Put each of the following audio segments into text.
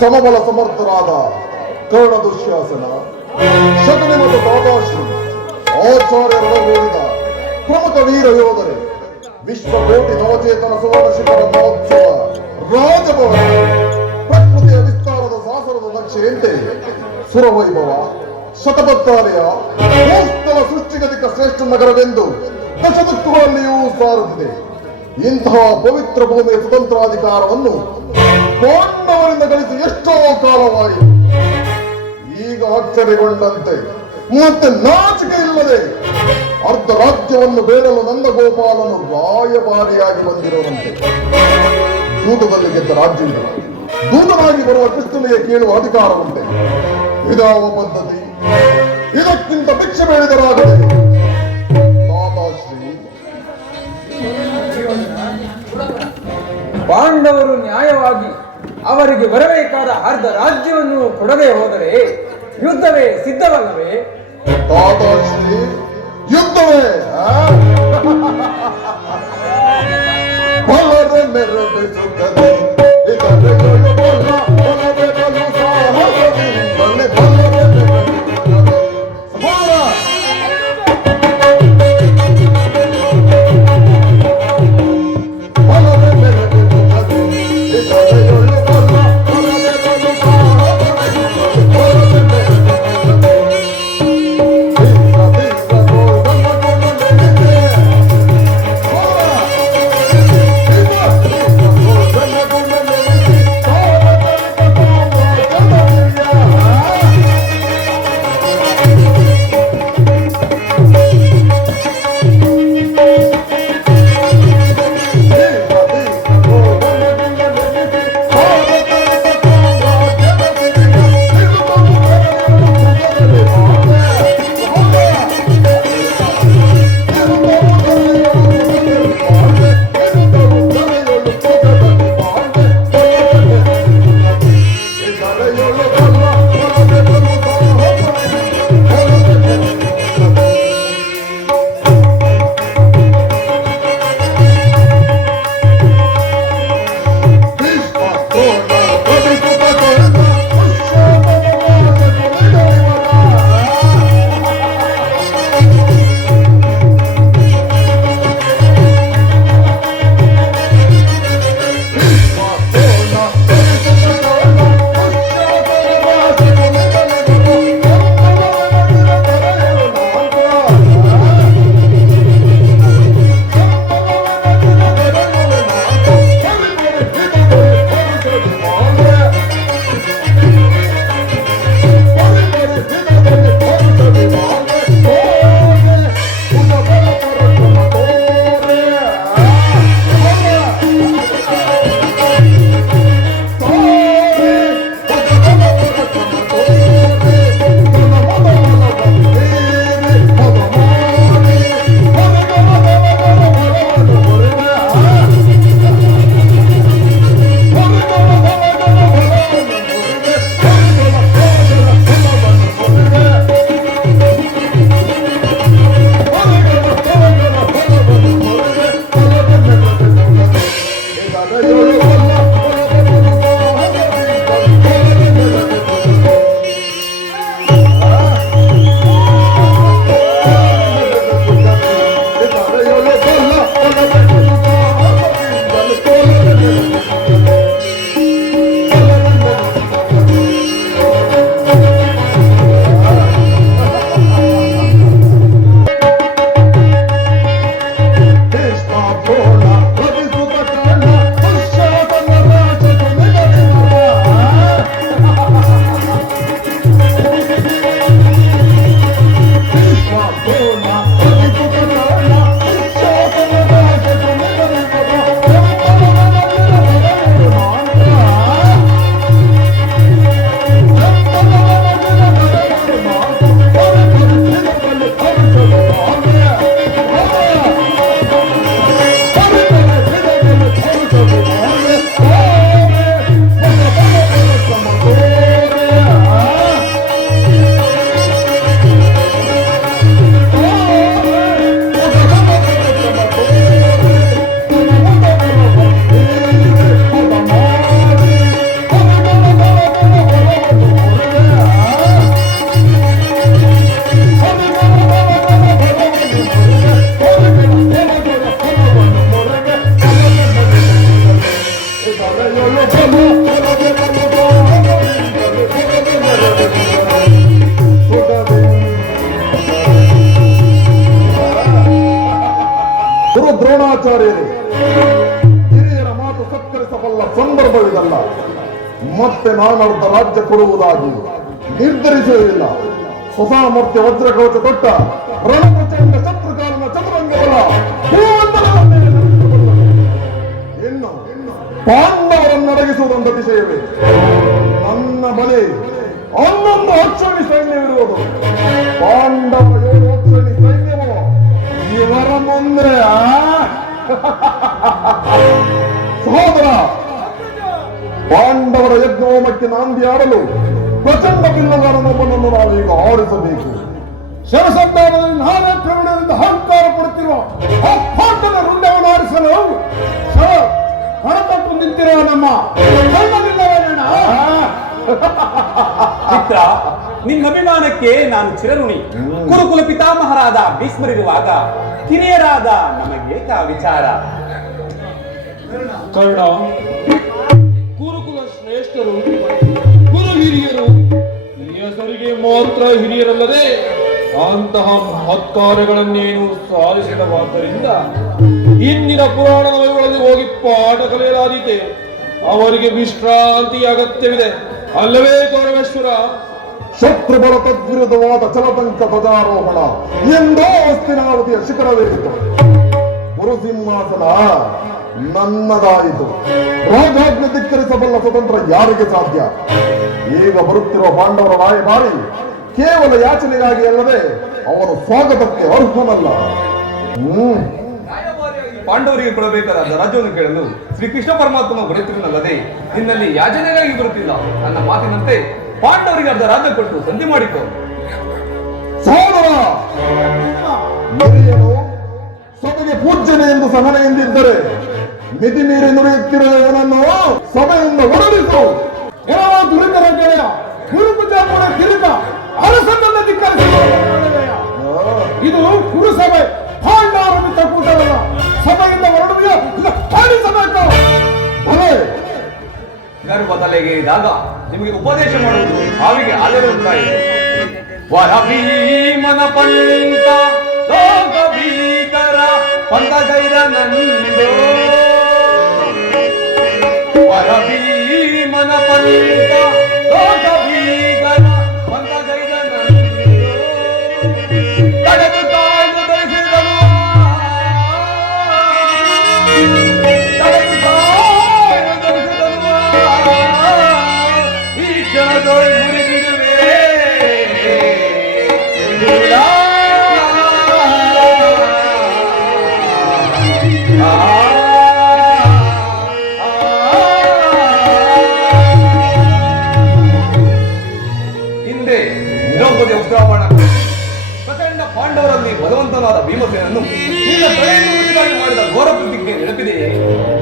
ಸಮಬಲ ಸಮರ್ಥರಾದ ಕರ್ಣ ದುಶ್ಯಾಸನ, ಶಕುನಿ ಮತ್ತು ದಾದಾಶ್ರೀ, ಆಚಾರ್ಯರೊಡಗೂಡಿದ ಪ್ರಮುಖ ವೀರ ಯೋಧರೇ, ವಿಶ್ವಕೋಟಿ ನವಚೇತನ ಸುವರ್ಣ ಶಿಖರ ಮಹೋತ್ಸವ ರಾಜಭವನ ಪ್ರಕೃತಿಯ ವಿಸ್ತಾರದ ಸಾಸರದ ನಕ್ಷೆಯಂತೆ ಸುರವೈಭವ ಶತಪತ್ತಾಲಯ ಭೂಸ್ಥಳ ಸೃಷ್ಟಿಗತಿಕ ಶ್ರೇಷ್ಠ ನಗರವೆಂದು ದಶದಿಕ್ಕುಗಳಲ್ಲಿಯೂ ಸಾರುತ್ತಿದೆ. ಇಂತಹ ಪವಿತ್ರ ಭೂಮಿಯ ಸ್ವತಂತ್ರಾಧಿಕಾರವನ್ನು ಪಾಂಡವರಿಂದ ಗಳಿಸಿ ಎಷ್ಟೋ ಕಾಲವಾಯಿತು. ಈಗ ಆಶ್ಚರ್ಯಗೊಂಡಂತೆ ಮತ್ತೆ ನಾಚಿಕೆ ಇಲ್ಲದೆ ಅರ್ಧ ರಾಜ್ಯವನ್ನು ಬೇಡಲು ನಂದಗೋಪಾಲನು ರಾಯಭಾರಿಯಾಗಿ ಬಂದಿರುವಂತೆ. ದೂತದಲ್ಲಿ ಗೆದ್ದ ರಾಜ್ಯವಿದೆ, ದೂತನಾಗಿ ಬರುವ ಕೃಷ್ಣನಿಗೆ ಕೇಳುವ ಅಧಿಕಾರ ಉಂಟೆ. ಇದಾವ ಪದ್ಧತಿ? ಇದಕ್ಕಿಂತ ಭಿಕ್ಷೆ ಬೇಡಿದರಾಗದೆ ಮಾತಾಶ್ರೀ. ಪಾಂಡವರು ನ್ಯಾಯವಾಗಿ ಅವರಿಗೆ ಬರಬೇಕಾದ ಅರ್ಧ ರಾಜ್ಯವನ್ನು ಕೊಡದೆ ಹೋದರೆ ಯುದ್ಧವೇ ಸಿದ್ಧವಲ್ಲವೇ? ಮಾತಾಶ್ರೀ, ಯುದ್ಧವೇ ಬಲದ ಮೆರಗಿಸುತ್ತದೆ. ಇದರ ಬಲ ಬಲವೇ ಬಲು ಸಾಹಸದಿಂದಲೇ ಬಲವೇ ಮೆರಗಿಸುತ್ತದೆ. ಸಮಾನ ಬಲವೇ ಮೆರಗಿಸುತ್ತದೆ. ಇದರ ಬಲ ಬಲವೇ ಬಲು ಸಾಹಸದಿಂದಲೇ ಬಲವೇ ಮೆರಗಿಸುತ್ತದೆ. ಗುರು ದ್ರೋಣಾಚಾರ್ಯರು ಹಿರಿಯರ ಮಾತು ಸತ್ಕರಿಸಬಲ್ಲ ಸಂದರ್ಭವಿದಲ್ಲ. ಮತ್ತೆ ನಾನರ್ಧ ರಾಜ್ಯ ಕೊಡುವುದಾಗಿ ನಿರ್ಧರಿಸುವುದಿಲ್ಲ. ಸ್ವಸಾಮರ್ಥ್ಯ ವಜ್ರಕವಚ ತೊಟ್ಟ ರಣಪ್ರಚಂಡ ಶತ್ರುಕಾಲನ ಚತುರಂಗಬಲ ಇನ್ನು ಪಾಂಡವರನ್ನಡಗಿಸುವುದೊಂದು ವಿಷಯವೇ. ನನ್ನ ಬಳಿ 11 ಅಕ್ಷೋಣಿ ಸೈನ್ಯವಿರುವುದು. ಪಾಂಡವ 7 ಅಕ್ಷೋಣಿ ಸೈನ್ಯವು ಇವರ ಮುಂದೆ ಸಹೋದರ, ಪಾಂಡವರ ಯಜ್ಞೋಮಕ್ಕೆ ನಾಂದಿ ಆಡಲು ಪ್ರಚಂಡ ಬಿಲ್ಲುಗಾರನೊಬ್ಬನನ್ನು ನಾವೀಗ ಆರಿಸಬೇಕು. ಶರಸಂಧಾನದಲ್ಲಿ ನಾನಾ ಕರುಣದಿಂದ ಅಹಂಕಾರ ಪಡುತ್ತಿರುವ ಪಾಂಡವ ರುಂಡವನ್ನು ಆರಿಸಲು ಹೊರಪಟ್ಟು ನಿಂತಿರುವ ನಮ್ಮ ಕರ್ಣವಿಲ್ಲವೇನಣ್ಣ? ಮಿತ್ರ, ನಿನ್ನ ಅಭಿಮಾನಕ್ಕೆ ನಾನು ಚಿರಋಣಿ. ಕುರುಕುಲ ಪಿತಾಮಹರಾದ ಭೀಷ್ಮರಿರುವಾಗ ಕಿರಿಯರಾದ ನಮಗೇಕ ವಿಚಾರ? ಕರ್ಣ, ಗುರುಕುಲ ಶ್ರೇಷ್ಠರು, ಗುರು ಹಿರಿಯರು ಈ ಹೆಸರಿಗೆ ಮಾತ್ರ ಹಿರಿಯರಲ್ಲದೆ ಅಂತಹ ಮಹತ್ಕಾರ್ಯಗಳನ್ನೇನು ಸಾಧಿಸಿದವಾದ್ದರಿಂದ ಇಂದಿನ ಪುರಾಣಗಳಲ್ಲಿ ಹೋಗಿ ಪಾಠ ಕಲಿಯಲಾದೀತೆ. ಅವರಿಗೆ ವಿಶ್ರಾಂತಿಯ ಅಗತ್ಯವಿದೆ ಅಲ್ಲವೇ ಗೌರವೇಶ್ವರ? ಶತ್ರುಬಲ ತದ್ವಿರುದ್ಧವಾದ ಚಲತಂಕ ಧ್ವಜಾರೋಹಣ ಎಂದೋ ಹಸ್ತಿನಾವತಿಯ ಶಿಖರವೇರಿತು. ಗುರುಸಿಂಹಾಸನ ನನ್ನದಾಯಿತು. ರಾಜಾಜ್ಞೆ ಧಿಕ್ಕರಿಸಬಲ್ಲ ಸ್ವತಂತ್ರ ಯಾರಿಗೆ ಸಾಧ್ಯ? ಈಗ ಬರುತ್ತಿರುವ ಪಾಂಡವರ ರಾಯಭಾರಿ ಕೇವಲ ಯಾಚನೆಗಾಗಿ ಅಲ್ಲದೆ ಅವನು ಸ್ವಾಗತಕ್ಕೆ ಅರ್ಹನಲ್ಲ. ಪಾಂಡವರಿಗೆ ಕೊಡಬೇಕಾದ ರಾಜ್ಯವನ್ನು ಕೇಳಲು ಶ್ರೀಕೃಷ್ಣ ಪರಮಾತ್ಮನ ಬರುತ್ತಿರನಲ್ಲದೆ ನಿನ್ನಲ್ಲಿ ಯಾಚನೆಗಾಗಿ ಬರುತ್ತಿಲ್ಲ. ನನ್ನ ಮಾತಿನಂತೆ ಪಾಂಡವರಿಗೆ ಅರ್ಧ ರಾಜ್ಯ ಕೊಟ್ಟು ಸಂಧಿ ಮಾಡಿಕೊ. ಸಹೋದರ, ಹಿರಿಯನು ಸಭೆಗೆ ಪೂಜ್ಯನೆ ಎಂದು ಸಹನೆಯಿಂದಿದ್ದರೆ ಮಿತಿ ಮೀರಿ ನುಡಿಯುತ್ತಿರುವವನನ್ನು ಸಭೆಯಿಂದ ಹೊರಡಿಸು. ಯಾವ ದುರಿತರ ಗೆಳೆಯ ಗುರುಪುಜಾಪುರ ಕಿರಿತ ಅರಸನನ್ನು ಧಿಕ್ಕರಿಸುವ ಇದು ಕುರುಸಭೆ, ಪಾಂಡವರ ಮಿತ್ರಕೂಟವಲ್ಲ. ಸಭೆಯಿಂದ ಹೊರಡುವ ಪಾಲಿಸಬೇಕು. ಗರ್ಭ ತಲೆಗೆ ಇದ್ದಾಗ ನಿಮಗೆ ಉಪದೇಶ ಮಾಡುವುದು ಹಾವಿಗೆ ಆಲಿರುತ್ತಾಯಿತು. ವರಭೀಮನ ಪಂಡಿತ ಲೋಕ ಭೀಕರ ಪಂಕಜೈರ ನಂದೋ. ವರಭೀಮನ ಪಂಡಿತ ಲೋಕ ಭೀಕರ ಪಂಕಜೈರ ನಂದೋ. ತಡೆದು ಕಾಯ್ದು ಧರಿಸಿದನು ಈ ಕ್ಷಣದೊಳಗೆ ಮುರಿದಿರುವೆ. ಹಿಂದೆ ದ್ರೌಪದಿ ಉತ್ಸಾಹಣ ಪ್ರಚಂಡ ಪಾಂಡವರಲ್ಲಿ ಬಲವಂತನಾದ ಭೀಮಸೇನನ್ನು ನಿನ್ನ ತಲೆಯನ್ನು ಮುರಿದಾಗಿ ಮಾಡಿದ ಘೋರ ಪ್ರತಿಜ್ಞೆ ನೆನಪಿದೆಯೇ?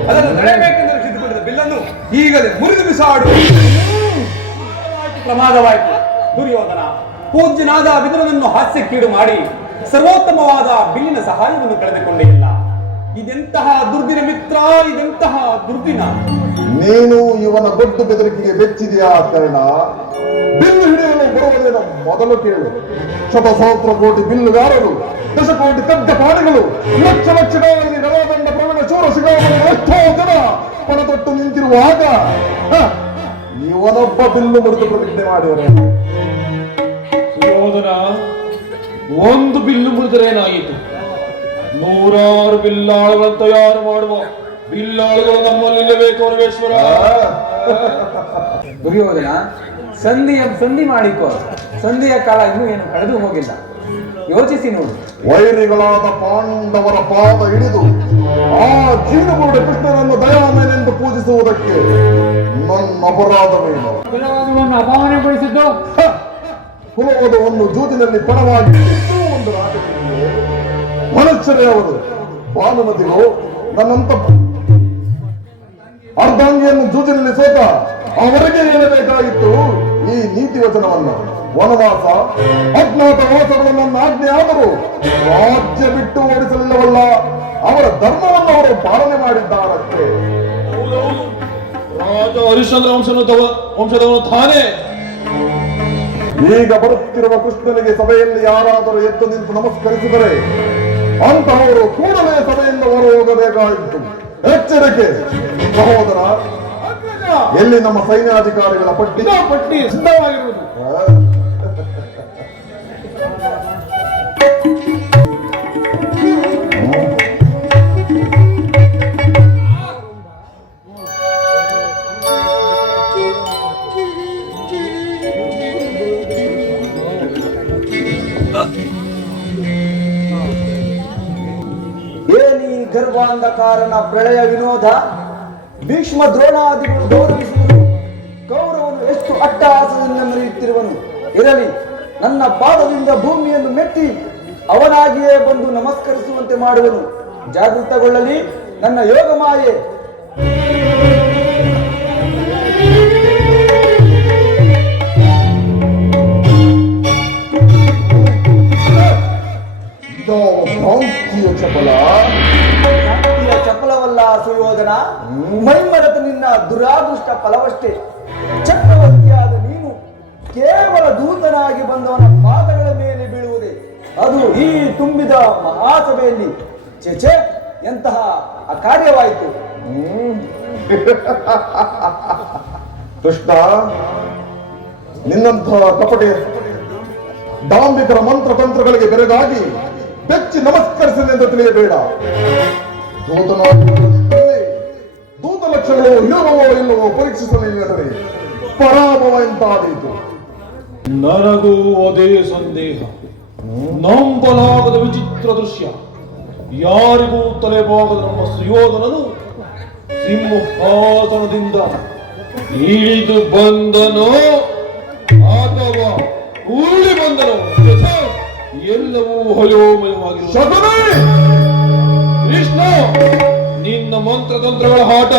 ಅದನ್ನು ನಡೆಯಬೇಕೆಂದು ಸಿದ್ಧಪಡಿದ ಬಿಲ್ಲನ್ನು ಈಗಲೇ ಮುರಿದು ಬಿಸಾಡು. ಪ್ರಮಾದವಾಯಿತು. ದುರ್ಯೋಧನ ಪೂಜ್ಯನಾದ ವಿದುರನನ್ನು ಹಾಸ್ಯಕ್ಕೀಡು ಮಾಡಿ ಸರ್ವೋತ್ತಮವಾದ ಬಿಲ್ಲಿನ ಸಹಾಯವನ್ನು ಕಳೆದುಕೊಂಡಿಲ್ಲ. ಇದೆಂತಹ ದುರ್ದಿನ ಮಿತ್ರ, ಇದೆಂತಹ ದುರ್ದಿನ. ನೀನು ಇವನ ದೊಡ್ಡ ಬೆದರಿಕೆಗೆ ಬೆಚ್ಚಿದೆಯಾ ಕರ್ಣ? ಬಿಲ್ಲು ಹಿಡಿಯಲು ಬರುವುದೇನೋ ಮೊದಲು ಕೇಳು. ಶತಸಹಸ್ರ ಕೋಟಿ ಬಿಲ್ಲುಗಾರರು, ದಶಕೋಟಿ ಖಡ್ಗಪಾಣಿಗಳು, ಲಕ್ಷ ಲಕ್ಷಗಳಲ್ಲಿ ಗದಾದಂಡ ಪ್ರವೀಣ ಶೂರ ಶಿಖಾಮಣಿಗಳು ಎಷ್ಟೋ ಜನ ಪಣತೊಟ್ಟು ನಿಂತಿರುವಾಗ ಇವನೊಬ್ಬ ಬಿಲ್ಲು ಮುರಿದು ಪ್ರತಿಜ್ಞೆ ಮಾಡಿದರೆ ಸುಯೋಧನ, ಒಂದು ಬಿಲ್ಲು ಮುರಿದರೇನಾಯಿತು? 100 ಬಿಲ್ಲಾಳುಗಳನ್ನು ತಯಾರು ಮಾಡುವ ಬಿಲ್ಲಾಳುಗಳು ನಮ್ಮಲ್ಲಿಲ್ಲವೇ ಗೌರವೇಶ್ವರ? ದುರ್ಯೋಧನ, ಸಂಧಿ ಮಾಡಿಕೋ. ಸಂಧಿಯ ಕಾಲ ಇನ್ನೂ ಏನು ಕಳೆದು ಹೋಗಿಲ್ಲ. ಯೋಚಿಸಿ ನೋಡು. ವೈರಿಗಳಾದ ಪಾಂಡವರ ಪಾದ ಹಿಡಿದು ಆ ಜೀವನಗುರುಡ ಕೃಷ್ಣನನ್ನು ದಯಾಮಯನೆಂದು ಪೂಜಿಸುವುದಕ್ಕೆ ನನ್ನ ಅಪರಾಧವೇನು? ಅಪಮಾನಗೊಳಿಸಿದ್ದು ಕುಲವಧವನ್ನು ಜೂಜಿನಲ್ಲಿ ಪಣವಾಗಿ ಇನ್ನೂ ಒಂದು ರಾಜಕೀಯ ಮನುಷ್ಯರೇ ಅವರು. ಭಾನುಮತಿಗಳು ನನ್ನಂತ ಅರ್ಧಾಂಗಿಯನ್ನು ಜೂಜಿನಲ್ಲಿ ಸೋತ ಅವರಿಗೆ ಹೇಳಬೇಕಾಗಿತ್ತು. ಈ ನೀತಿ ವಚನವನ್ನು. ವನವಾಸ ಅಜ್ಞಾತವಾಸಗಳು ನನ್ನ ಆಜ್ಞೆ ಆದರೂ ರಾಜ್ಯ ಬಿಟ್ಟು ಓಡಿಸಲಿಲ್ಲವಲ್ಲ, ಅವರ ಧರ್ಮವನ್ನು ಅವರು ಪಾಲನೆ ಮಾಡಿದ್ದಾರಕ್ಕೆ. ರಾಜ ಹರಿಶ್ಚಂದ್ರ ವಂಶದವನು ತಾನೇ. ಈಗ ಬರುತ್ತಿರುವ ಕೃಷ್ಣನಿಗೆ ಸಭೆಯಲ್ಲಿ ಯಾರಾದರೂ ಎದ್ದು ನಿಂತು ನಮಸ್ಕರಿಸಿದರೆ ಅಂತಹವರು ಕೂಡಲೇ ಸಭೆಯಿಂದ ಹೊರ ಹೋಗಬೇಕಾಯಿತು. ಎಚ್ಚರಿಕೆ ಸಹೋದರ, ಎಲ್ಲಿ ನಮ್ಮ ಸೈನ್ಯಾಧಿಕಾರಿಗಳ ಪಟ್ಟಿ? ಪಟ್ಟಿ ಸಿದ್ಧವಾಗಿರುವುದು. ಏನಿ ಗರ್ಭಾಂಧಕಾರನ ಪ್ರಳಯ ವಿನೋದ, ಭೀಷ್ಮ ದ್ರೋಣಾದಿಗಳು ಗೌರವಿಸುವುದು, ಕೌರವನು ಎಷ್ಟು ಅಟ್ಟಹಾಸದಿಂದ ಮೆರೆಯುತ್ತಿರುವನು. ಇರಲಿ, ನನ್ನ ಪಾದದಿಂದ ಭೂಮಿಯನ್ನು ಮೆಟ್ಟಿ ಅವನಾಗಿಯೇ ಬಂದು ನಮಸ್ಕರಿಸುವಂತೆ ಮಾಡುವನು. ಜಾಗೃತಗೊಳ್ಳಲಿ ನನ್ನ ಯೋಗ ಮಾಯೆ. ಭ್ರಾಂತಿಯ ಚಪಲ. ಭ್ರಾಂತಿಯ ಚಪಲವಲ್ಲ ಸುಯೋಧನ, ಮೈಮರೆತ ನಿನ್ನ ದುರಾದೃಷ್ಟ ಫಲವಷ್ಟೇ. ಚಕ್ರವರ್ತಿಯಾದ ನೀನು ಕೇವಲ ದೂತನಾಗಿ ಬಂದವನ ಪಾದಗಳ ಮೇಲೆ ಬೀಳುವುದೇ, ಅದು ಈ ತುಂಬಿದ ಮಹಾಸಭೆಯಲ್ಲಿ. ಚೇಚೆ, ಎಂತಹ ಅಕಾರ್ಯವಾಯಿತು. ಕೃಷ್ಣ, ನಿನ್ನಂತಹ ಕಪಟೆ ಡಾಂಬಿಕರ ಮಂತ್ರ ತಂತ್ರಗಳಿಗೆ ಬೆರಗಾಗಿ ಬೆಚ್ಚಿ ನಮಸ್ಕರಿಸಲೆಂದು ತಿಳಿಯಬೇಡ. ದೂತ ಲಕ್ಷಗಳು ಇರುವವೋ ಇಲ್ಲವೋ ಪರೀಕ್ಷಿಸಲಿಲ್ಲದರೆ ಪರಾಭವ ಎಂತಾದೀತು. ನನಗೂ ಅದೇ ಸಂದೇಹ. ನಂಬಲಾಗದ ವಿಚಿತ್ರ ದೃಶ್ಯ. ಯಾರಿಗೂ ತಲೆಬಾಗದ ನಮ್ಮ ಸುಯೋಧನನು ಸಿಂಹಾಸನದಿಂದ ಇಳಿದು ಬಂದನೋ ಅಥವಾ ಉರುಳಿ ಬಂದನೋ, ಎಲ್ಲವೂ ಹೊಯೋಮಯವಾಗಿರುವ ಕೃಷ್ಣ, ನಿನ್ನ ಮಂತ್ರತಂತ್ರಗಳ ಆಟ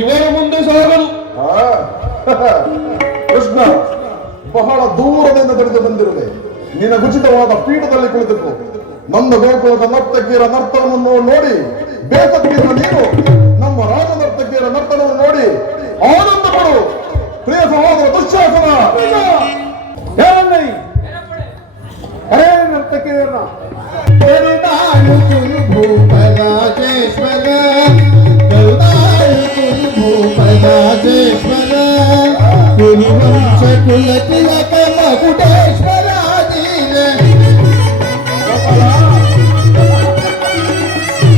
ಇವರ ಮುಂದೆ ಸಾಗಲು. ಕೃಷ್ಣ, ಬಹಳ ದೂರದಿಂದ ತಿಳಿದು ಬಂದಿರುವೆ. ನಿನ್ನ ಉಚಿತವಾದ ಪೀಠದಲ್ಲಿ ಕುಳಿತುಕೋ. ನನ್ನ ಗೋಕುಲದ ನರ್ತಕಿಯರ ನರ್ತನವನ್ನು ನೋಡಿ ಬೇಸತ್ತಿರುವ ನೀನು ನಮ್ಮ ರಾಜ ನರ್ತಕಿಯರ ನರ್ತನವನ್ನು ನೋಡಿ ಆನಂದ ಪಡು. ಪ್ರಿಯ ಸಹೋದರ ದುಶ್ಯಾಸನ, ನರ್ತಕಿಯರನ್ನ ಭೂಪರಾಜೇಶ್ವರ ಭೂಪರಾಜೇಶ್ವರ ಕುರುವಂಶ ಕುಲ ತಿಲಕ ಮಗುಡೇಶ್ವರ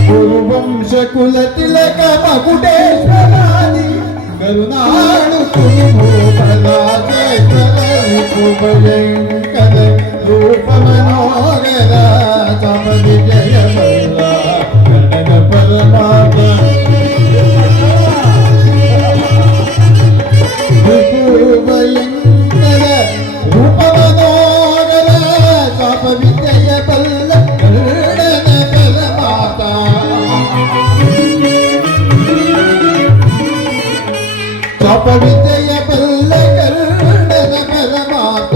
ಕುರುವಂಶ ಕುಲ ತಿಲಕ ಮಗುಡೇಶ್ವರಾದಿ ಕರುನಾಡು ಕುರು ಭೂಪರಾಜೇಶ್ವರ ಭಯಂಕರ ರೂಪ ಮನೋಗರ ಸಮದಿ ಜಯ ಬಲ್ಲ ಕನಕ ಪರಮಾತ್ಮ ಭಯಂಕರ ರೂಪ ಮನೋಗರ ಪಾಪ ವಿಜಯ ಬಲ್ಲ ಕರುಣನ ಪರಮಾತ ಪಾಪ ವಿಜಯ ಬಲ್ಲ ಕರುಣನ ಪರಮಾತ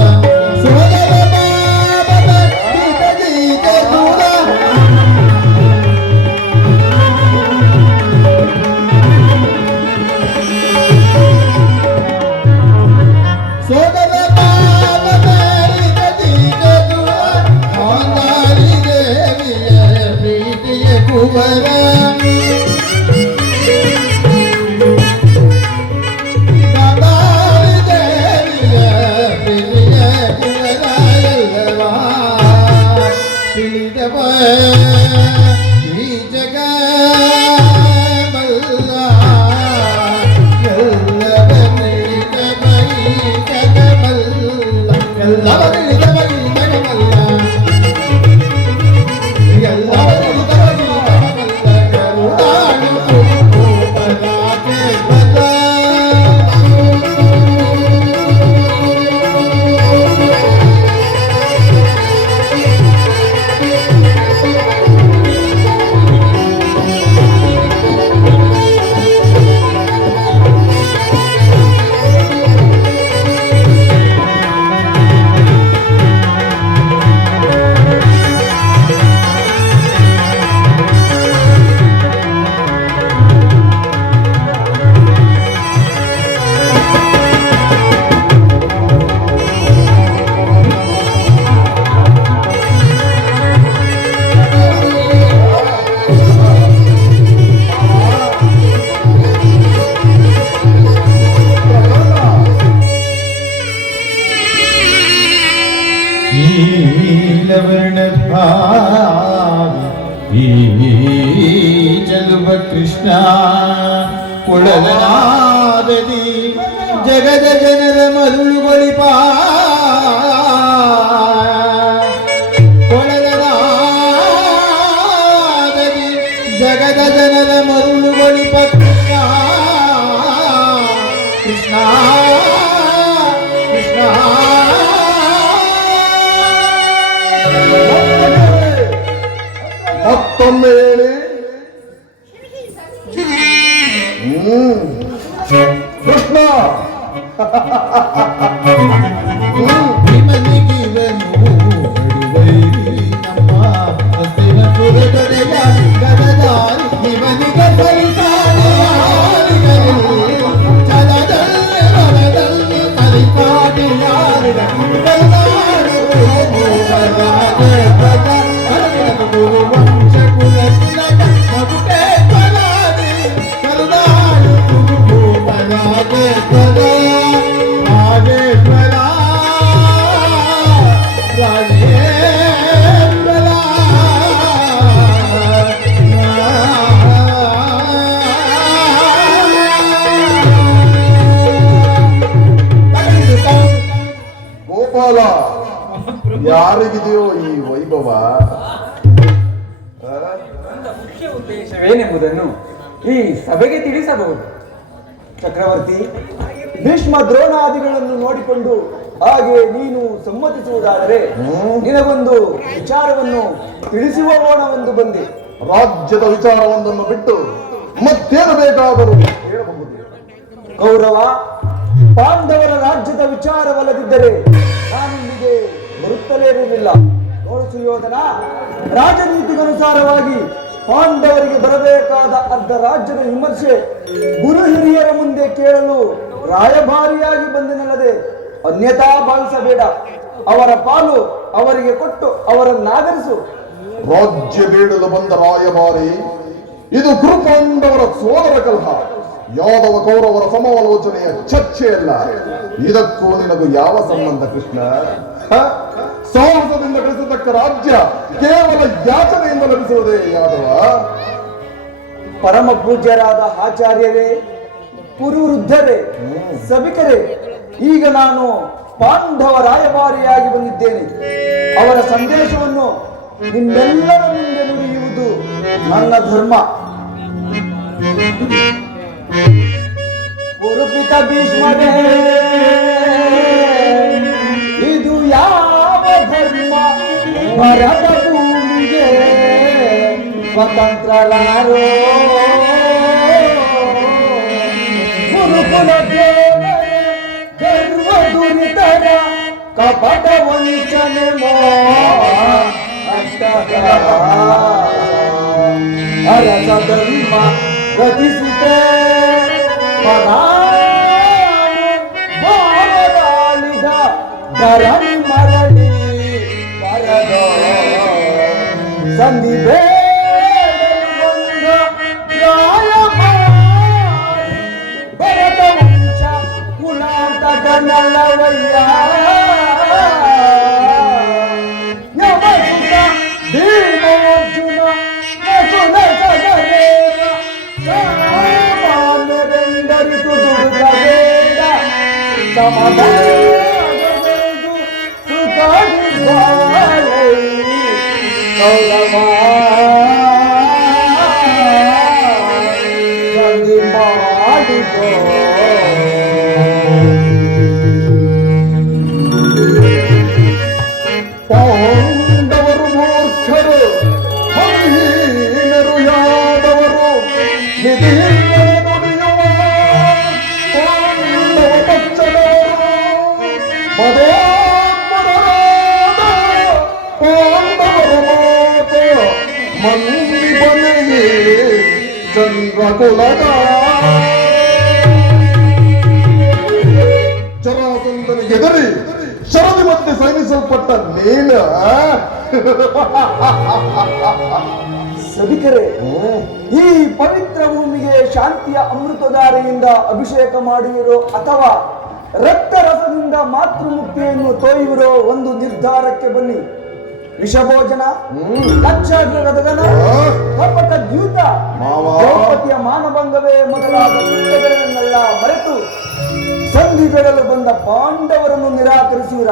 ಈ ಜಗ ಬಲ್ಲ ಎಲ್ಲವ ನೀತ ಮೈ ಜಗಮಲ್ಲ ಎಲ್ಲವ ನೀತ ಮೈ ಜಗಮಲ್ಲ ಎಲ್ಲವ ನೀತ ಮೈ ಜಗಮಲ್ಲ ಚೆಲುವ ಕೃಷ್ಣ ಕೊಳಲನಾದದಿ ಜಗದ ಜನರ ಮರುಳುಗೊಳಿಪ ಕೊಳಲನಾದದಿ ಜಗದ ಜನರ ಮರುಳುಗೊಳಿಪ ಕೃಷ್ಣ ಕೃಷ್ಣ ಕೃಷ್ಣ ಮತ್ತೊಮ್ಮೆ ಹೇಳಿ. ಕೃಷ್ಣ ನಿಮನಿಗಿವನು ಬಡುವೈರಿ ನಮ್ಮ ಹಸ್ತಿನಪುರದೊಡೆಯ ಗದದಾರಿ ನಿಮನಿಗೆ ಸರಿಸಾರಿಗಳು ಛಲದಲ್ಲಿ ಬಲದಲ್ಲಿ ಸರಿಸಾರಿಯಾರಿದ ಗುರುವಂಶ ಕುಲತಿಲಕ ಮಗುಟೆ ಬಲಾದಿ ಕರುನಾಡು ಗುರು ಬಲಾದೆ ರಾಜೇಶ್ವರ ಗೋಪಾಲ, ಯಾರಿಗಿದೆಯೋ ಈ ವೈಭವ? ನನ್ನ ಮುಖ್ಯ ಉದ್ದೇಶವೇನೆಂಬುದನ್ನು ಈ ಸಭೆಗೆ ತಿಳಿಸಬಹುದು. ಚಕ್ರವರ್ತಿ, ಭೀಷ್ಮ ದ್ರೋಣಾದಿಗಳನ್ನು ನೋಡಿಕೊಂಡು ಹಾಗೆ ನೀನು ಸಮ್ಮತಿಸುವುದಾದರೆ ನಿನಗೊಂದು ವಿಚಾರವನ್ನು ತಿಳಿಸುವವನೆಂದು ಬಂದೆ. ರಾಜ್ಯದ ವಿಚಾರವೊಂದನ್ನು ಬಿಟ್ಟು ಮತ್ತೇನು ಬೇಕಾದರೂ ಹೇಳಬಹುದು. ಕೌರವ ಪಾಂಡವರ ರಾಜ್ಯದ ವಿಚಾರವಲ್ಲದಿದ್ದರೆ ನಾನು ಇಲ್ಲಿಗೆ ಬರುತ್ತಲೇ ಇರಲಿಲ್ಲ. ನೋಡು ಸುಯೋಧನ, ರಾಜನೀತಿಗನುಸಾರವಾಗಿ ಪಾಂಡವರಿಗೆ ಬರಬೇಕಾದ ಅರ್ಧ ರಾಜ್ಯದ ವಿಮರ್ಶೆ ಗುರು ಹಿರಿಯರ ಮುಂದೆ ಕೇಳಲು ರಾಯಭಾರಿಯಾಗಿ ಬಂದೆನಲ್ಲದೆ ಅನ್ಯಥಾ ಭಾವಿಸಬೇಡ. ಅವರ ಪಾಲು ಅವರಿಗೆ ಕೊಟ್ಟು ಅವರನ್ನಾದರಿಸು. ರಾಜ್ಯ ಬೇಡಲು ಬಂದ ರಾಯಭಾರಿ, ಇದು ಕುರುಪಾಂಡವರ ಸೋದರ ಕಲಹ, ಯಾದವ ಕೌರವರ ಸಮಾಲೋಚನೆಯ ಚರ್ಚೆಯಲ್ಲ. ಇದಕ್ಕೂ ನಿನಗೂ ಯಾವ ಸಂಬಂಧ ಕೃಷ್ಣ? ಸಾಹಸದಿಂದ ಗಳಿಸತಕ್ಕ ರಾಜ್ಯ ಕೇವಲ ಯಾಚನೆಯಿಂದ ಲಭಿಸುವುದೇ ಯಾದವ? ಪರಮ ಪೂಜ್ಯರಾದ ಆಚಾರ್ಯರೇ, ಕುರುವೃದ್ಧರೇ, ಸಭಿಕರೇ, ಈಗ ನಾನು ಪಾಂಡವ ರಾಯಭಾರಿಯಾಗಿ ಬಂದಿದ್ದೇನೆ. ಅವರ ಸಂದೇಶವನ್ನು ನಿಮ್ಮೆಲ್ಲರ ಮುಂದೆ ನುಡಿಯುವುದು ನನ್ನ ಧರ್ಮ. ಕುರುಪಿತ ಭೀಷ್ಮರೇ, ಇದು ಯಾವ ಧರ್ಮ? ಭರತ ಭೂಮಿಗೆ ಸ್ವತಂತ್ರರಾರೋ ಗುರುಕುಲ ಗರ್ವ ದುರಿತರ ಕಪಟ ವಂಚನೆ ಅರಸ ಧರ್ಮ ಗತಿಸಿದೆ ಭಾವರಾಳಿದ ಧರಣಿ ಮರಳಿ ಬರದ ಸಂಧಿ ಭರತ ವಂಶ ಕುಲಾಂತಕ ನಲ್ಲವಯ್ಯ ಯವಸುತ ಭೀಮೋರ್ಜುನ ನಕುಲ ಸಹದೇವ ಸಾಮಾನ್ಯರೆಂದರಿತು ದುಡುಕಬೇಡ ಸಮಭಾಗವೆಂದು ಸುಖವಿದ್ದಾಳೆ ಕೌರವ ಸಂಧಿ ಮಾಡಿಕೋ. ಪಾಂಡವರು ಮೂರ್ಖರು, ಮಹೀನರು ಯಾದವರು, ನಿಧಿಯಿಂದ ನುಡಿಯುವ ಪಾಂಡವ ಪಕ್ಷದವರು, ಮದೋನ್ಮದರಾದ ಪಾಂಡವರ ಮಾತು ಮಂದಿ ಬನೆಯೇ ಚಂದ್ರಕುಲದ ಜರಾಸಂಧನಿಗೆ ಎದುರಿ ಶರದಿ ಮಧ್ಯೆ ಸೈನಿಸಲ್ಪಟ್ಟ ನೀನ ಸಭಿಕರೇ, ಈ ಪವಿತ್ರ ಭೂಮಿಗೆ ಶಾಂತಿಯ ಅಮೃತಧಾರೆಯಿಂದ ಅಭಿಷೇಕ ಮಾಡುವಿರೋ ಅಥವಾ ರಕ್ತರಸದಿಂದ ಮಾತೃಮುಕ್ತಿಯನ್ನು ತೋಯುವಿರೋ ಒಂದು ನಿರ್ಧಾರಕ್ಕೆ ಬನ್ನಿ. ವಿಷಭೋಜನ, ಲಕ್ಷಾಗ್ರಗದನ, ಕಪಟ ದ್ಯೂತ, ಮಾವ. ದ್ರೌಪದಿಯ ಮಾನಭಂಗವೇ ಮೊದಲಾದ ಕೃತ್ಯಗಳನ್ನೆಲ್ಲ ಮರೆತು ಸಂಧಿ ಬೆಳಲು ಬಂದ ಪಾಂಡವರನ್ನು ನಿರಾಕರಿಸುವಿರ.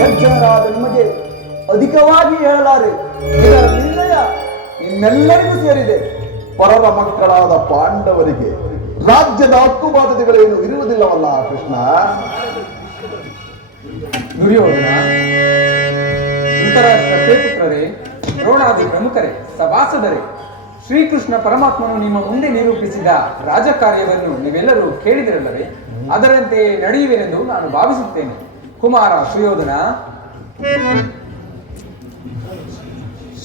ಸಜ್ಜನರಾದ ನಿಮಗೆ ಅಧಿಕವಾಗಿ ಹೇಳಲಾರೆ. ಇದರ ನಿರ್ಣಯ ನಿಮ್ಮೆಲ್ಲರಿಗೂ ಸೇರಿದೆ. ಪರರ ಮಕ್ಕಳಾದ ಪಾಂಡವರಿಗೆ ರಾಜ್ಯದ ಹಕ್ಕು ಬಾಧ್ಯತೆಗಳೇನು ಇರುವುದಿಲ್ಲವಲ್ಲ ಕೃಷ್ಣ? ದುರ್ಯೋಧನ, ಧೃತರಾಷ್ಟ್ರ ಪುತ್ರರೇ, ದ್ರೋಣಾದಿ ಪ್ರಮುಖರೇ, ಸಭಾಸದರೇ, ಶ್ರೀಕೃಷ್ಣ ಪರಮಾತ್ಮನು ನಿಮ್ಮ ಮುಂದೆ ನಿರೂಪಿಸಿದ ರಾಜಕಾರ್ಯವನ್ನು ನೀವೆಲ್ಲರೂ ಕೇಳಿದಿರಲ್ಲವೇ? ಅದರಂತೆ ನಡೆಯುವೆನೆಂದು ನಾನು ಭಾವಿಸುತ್ತೇನೆ. ಕುಮಾರ ಸುಯೋಧನ,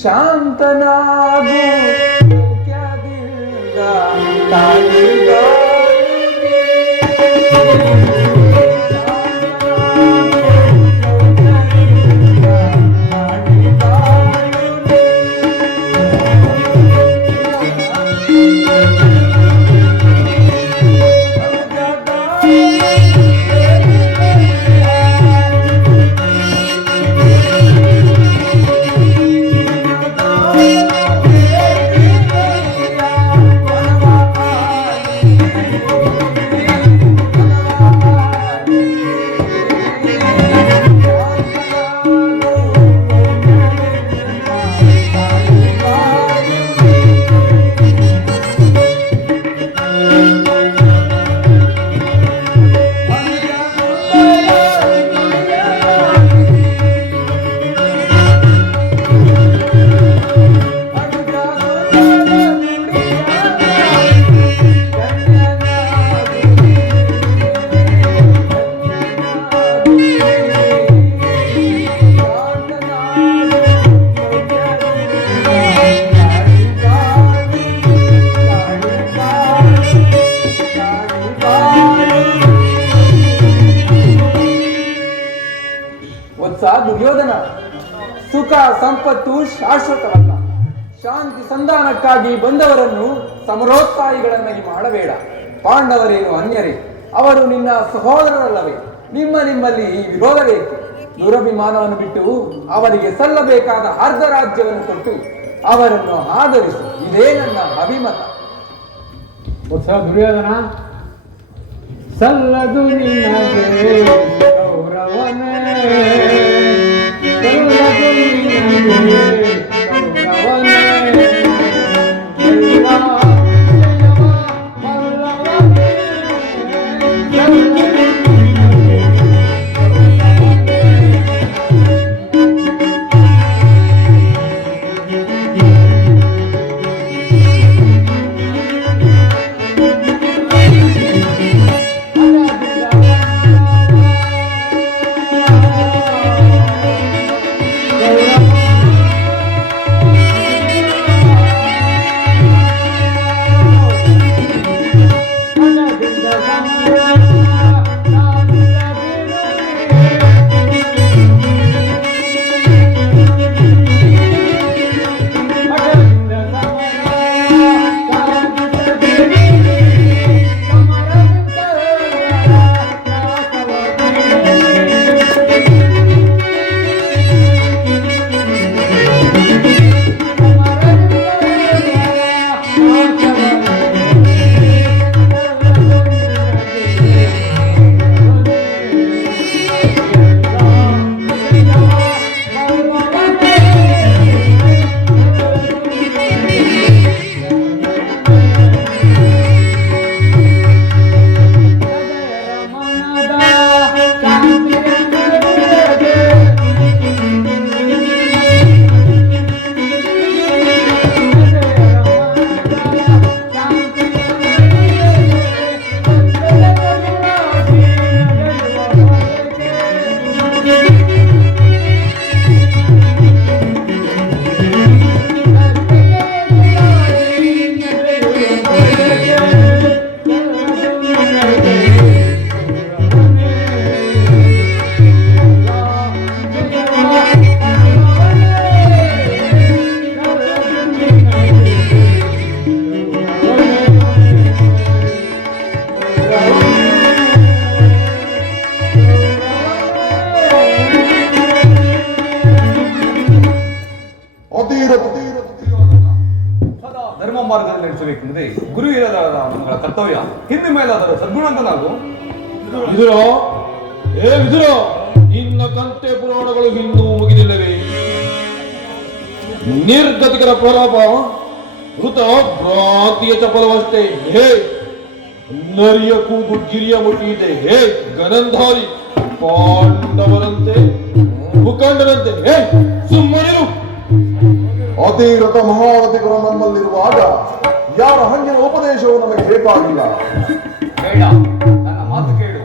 ಶಾಂತನಾಗು ಸೌಖ್ಯದಿಂದ ತಾಳಿದಾಡುವೆ. ದುರ್ಯೋಧನ, ಸುಖ ಸಂಪತ್ತು ಶಾಶ್ವತವಲ್ಲ. ಶಾಂತಿ ಸಂಧಾನಕ್ಕಾಗಿ ಬಂದವರನ್ನು ಸಮರೋತ್ಸಾಹಿಗಳನ್ನಾಗಿ ಮಾಡಬೇಡ. ಪಾಂಡವರೇನು ಅನ್ಯರೇ, ಅವರು ನಿನ್ನ ಸಹೋದರರಲ್ಲವೇ? ನಿಮ್ಮಲ್ಲಿ ಈ ವಿರೋಧ ಬೇಕು. ದುರಭಿಮಾನವನ್ನು ಬಿಟ್ಟು ಅವರಿಗೆ ಸಲ್ಲಬೇಕಾದ ಅರ್ಧ ರಾಜ್ಯವನ್ನು ಕೊಟ್ಟು ಅವರನ್ನು ಆದರಿಸು. ಇದೇ ನನ್ನ ಅಭಿಮತ. ದುರ್ಯೋಧನ, ಸಲ್ಲದು ನಿನಗೆ ಗೌರವನೇ, ಸಲ್ಲದು ನಿನಗೆ ಗೌರವನೇ, ಎಲ್ಲ ಜಯವ ವಲ್ಲಭನೇ, ಸಲ್ಲದು ನಿನಗೆ ಗೌರವನೇ. ಧರ್ಮ ಮಾರ್ಗದಲ್ಲಿ ನಡೆಸಬೇಕೆಂದರೆ ಗುರುವಿರದ ನಮ್ಮಗಳ ಕರ್ತವ್ಯ. ಹಿಂದೆ ಮೇಲೆ ಅದರ ಸದ್ಗುಣಂತನಾಗು. ವಿದುರ, ನಿನ್ನ ಕಂತೆ ಪುರಾಣಗಳು ಇನ್ನೂ ಮುಗಿದಿಲ್ಲವೇ? ನಿರ್ಗತಿಕರ ಪ್ರಲಾಪ ಮೃತ ಭ್ರಾಂತಿಯ ಚಪಲವಷ್ಟೇ. ಹೇ ನರಿಯ ಕೂಗು ಗಿರಿಯ ಮುಟ್ಟಿದೆ. ಹೇ ಗನಂಧಾರಿ ಪಾಂಡವರಂತೆ ಮುಖಂಡರಂತೆ. ಹೇ ಸುಮ್ಮನಿರು. ಅತಿರಥ ಮಹಾರಥಿಕರು ನಮ್ಮಲ್ಲಿರುವಾಗ ಯಾರ ಹಂಗಿನ ಉಪದೇಶವು ನಮಗೆ ಬೇಕಾಗಿಲ್ಲ. ಬೇಡ, ನನ್ನ ಮಾತು ಕೇಳು.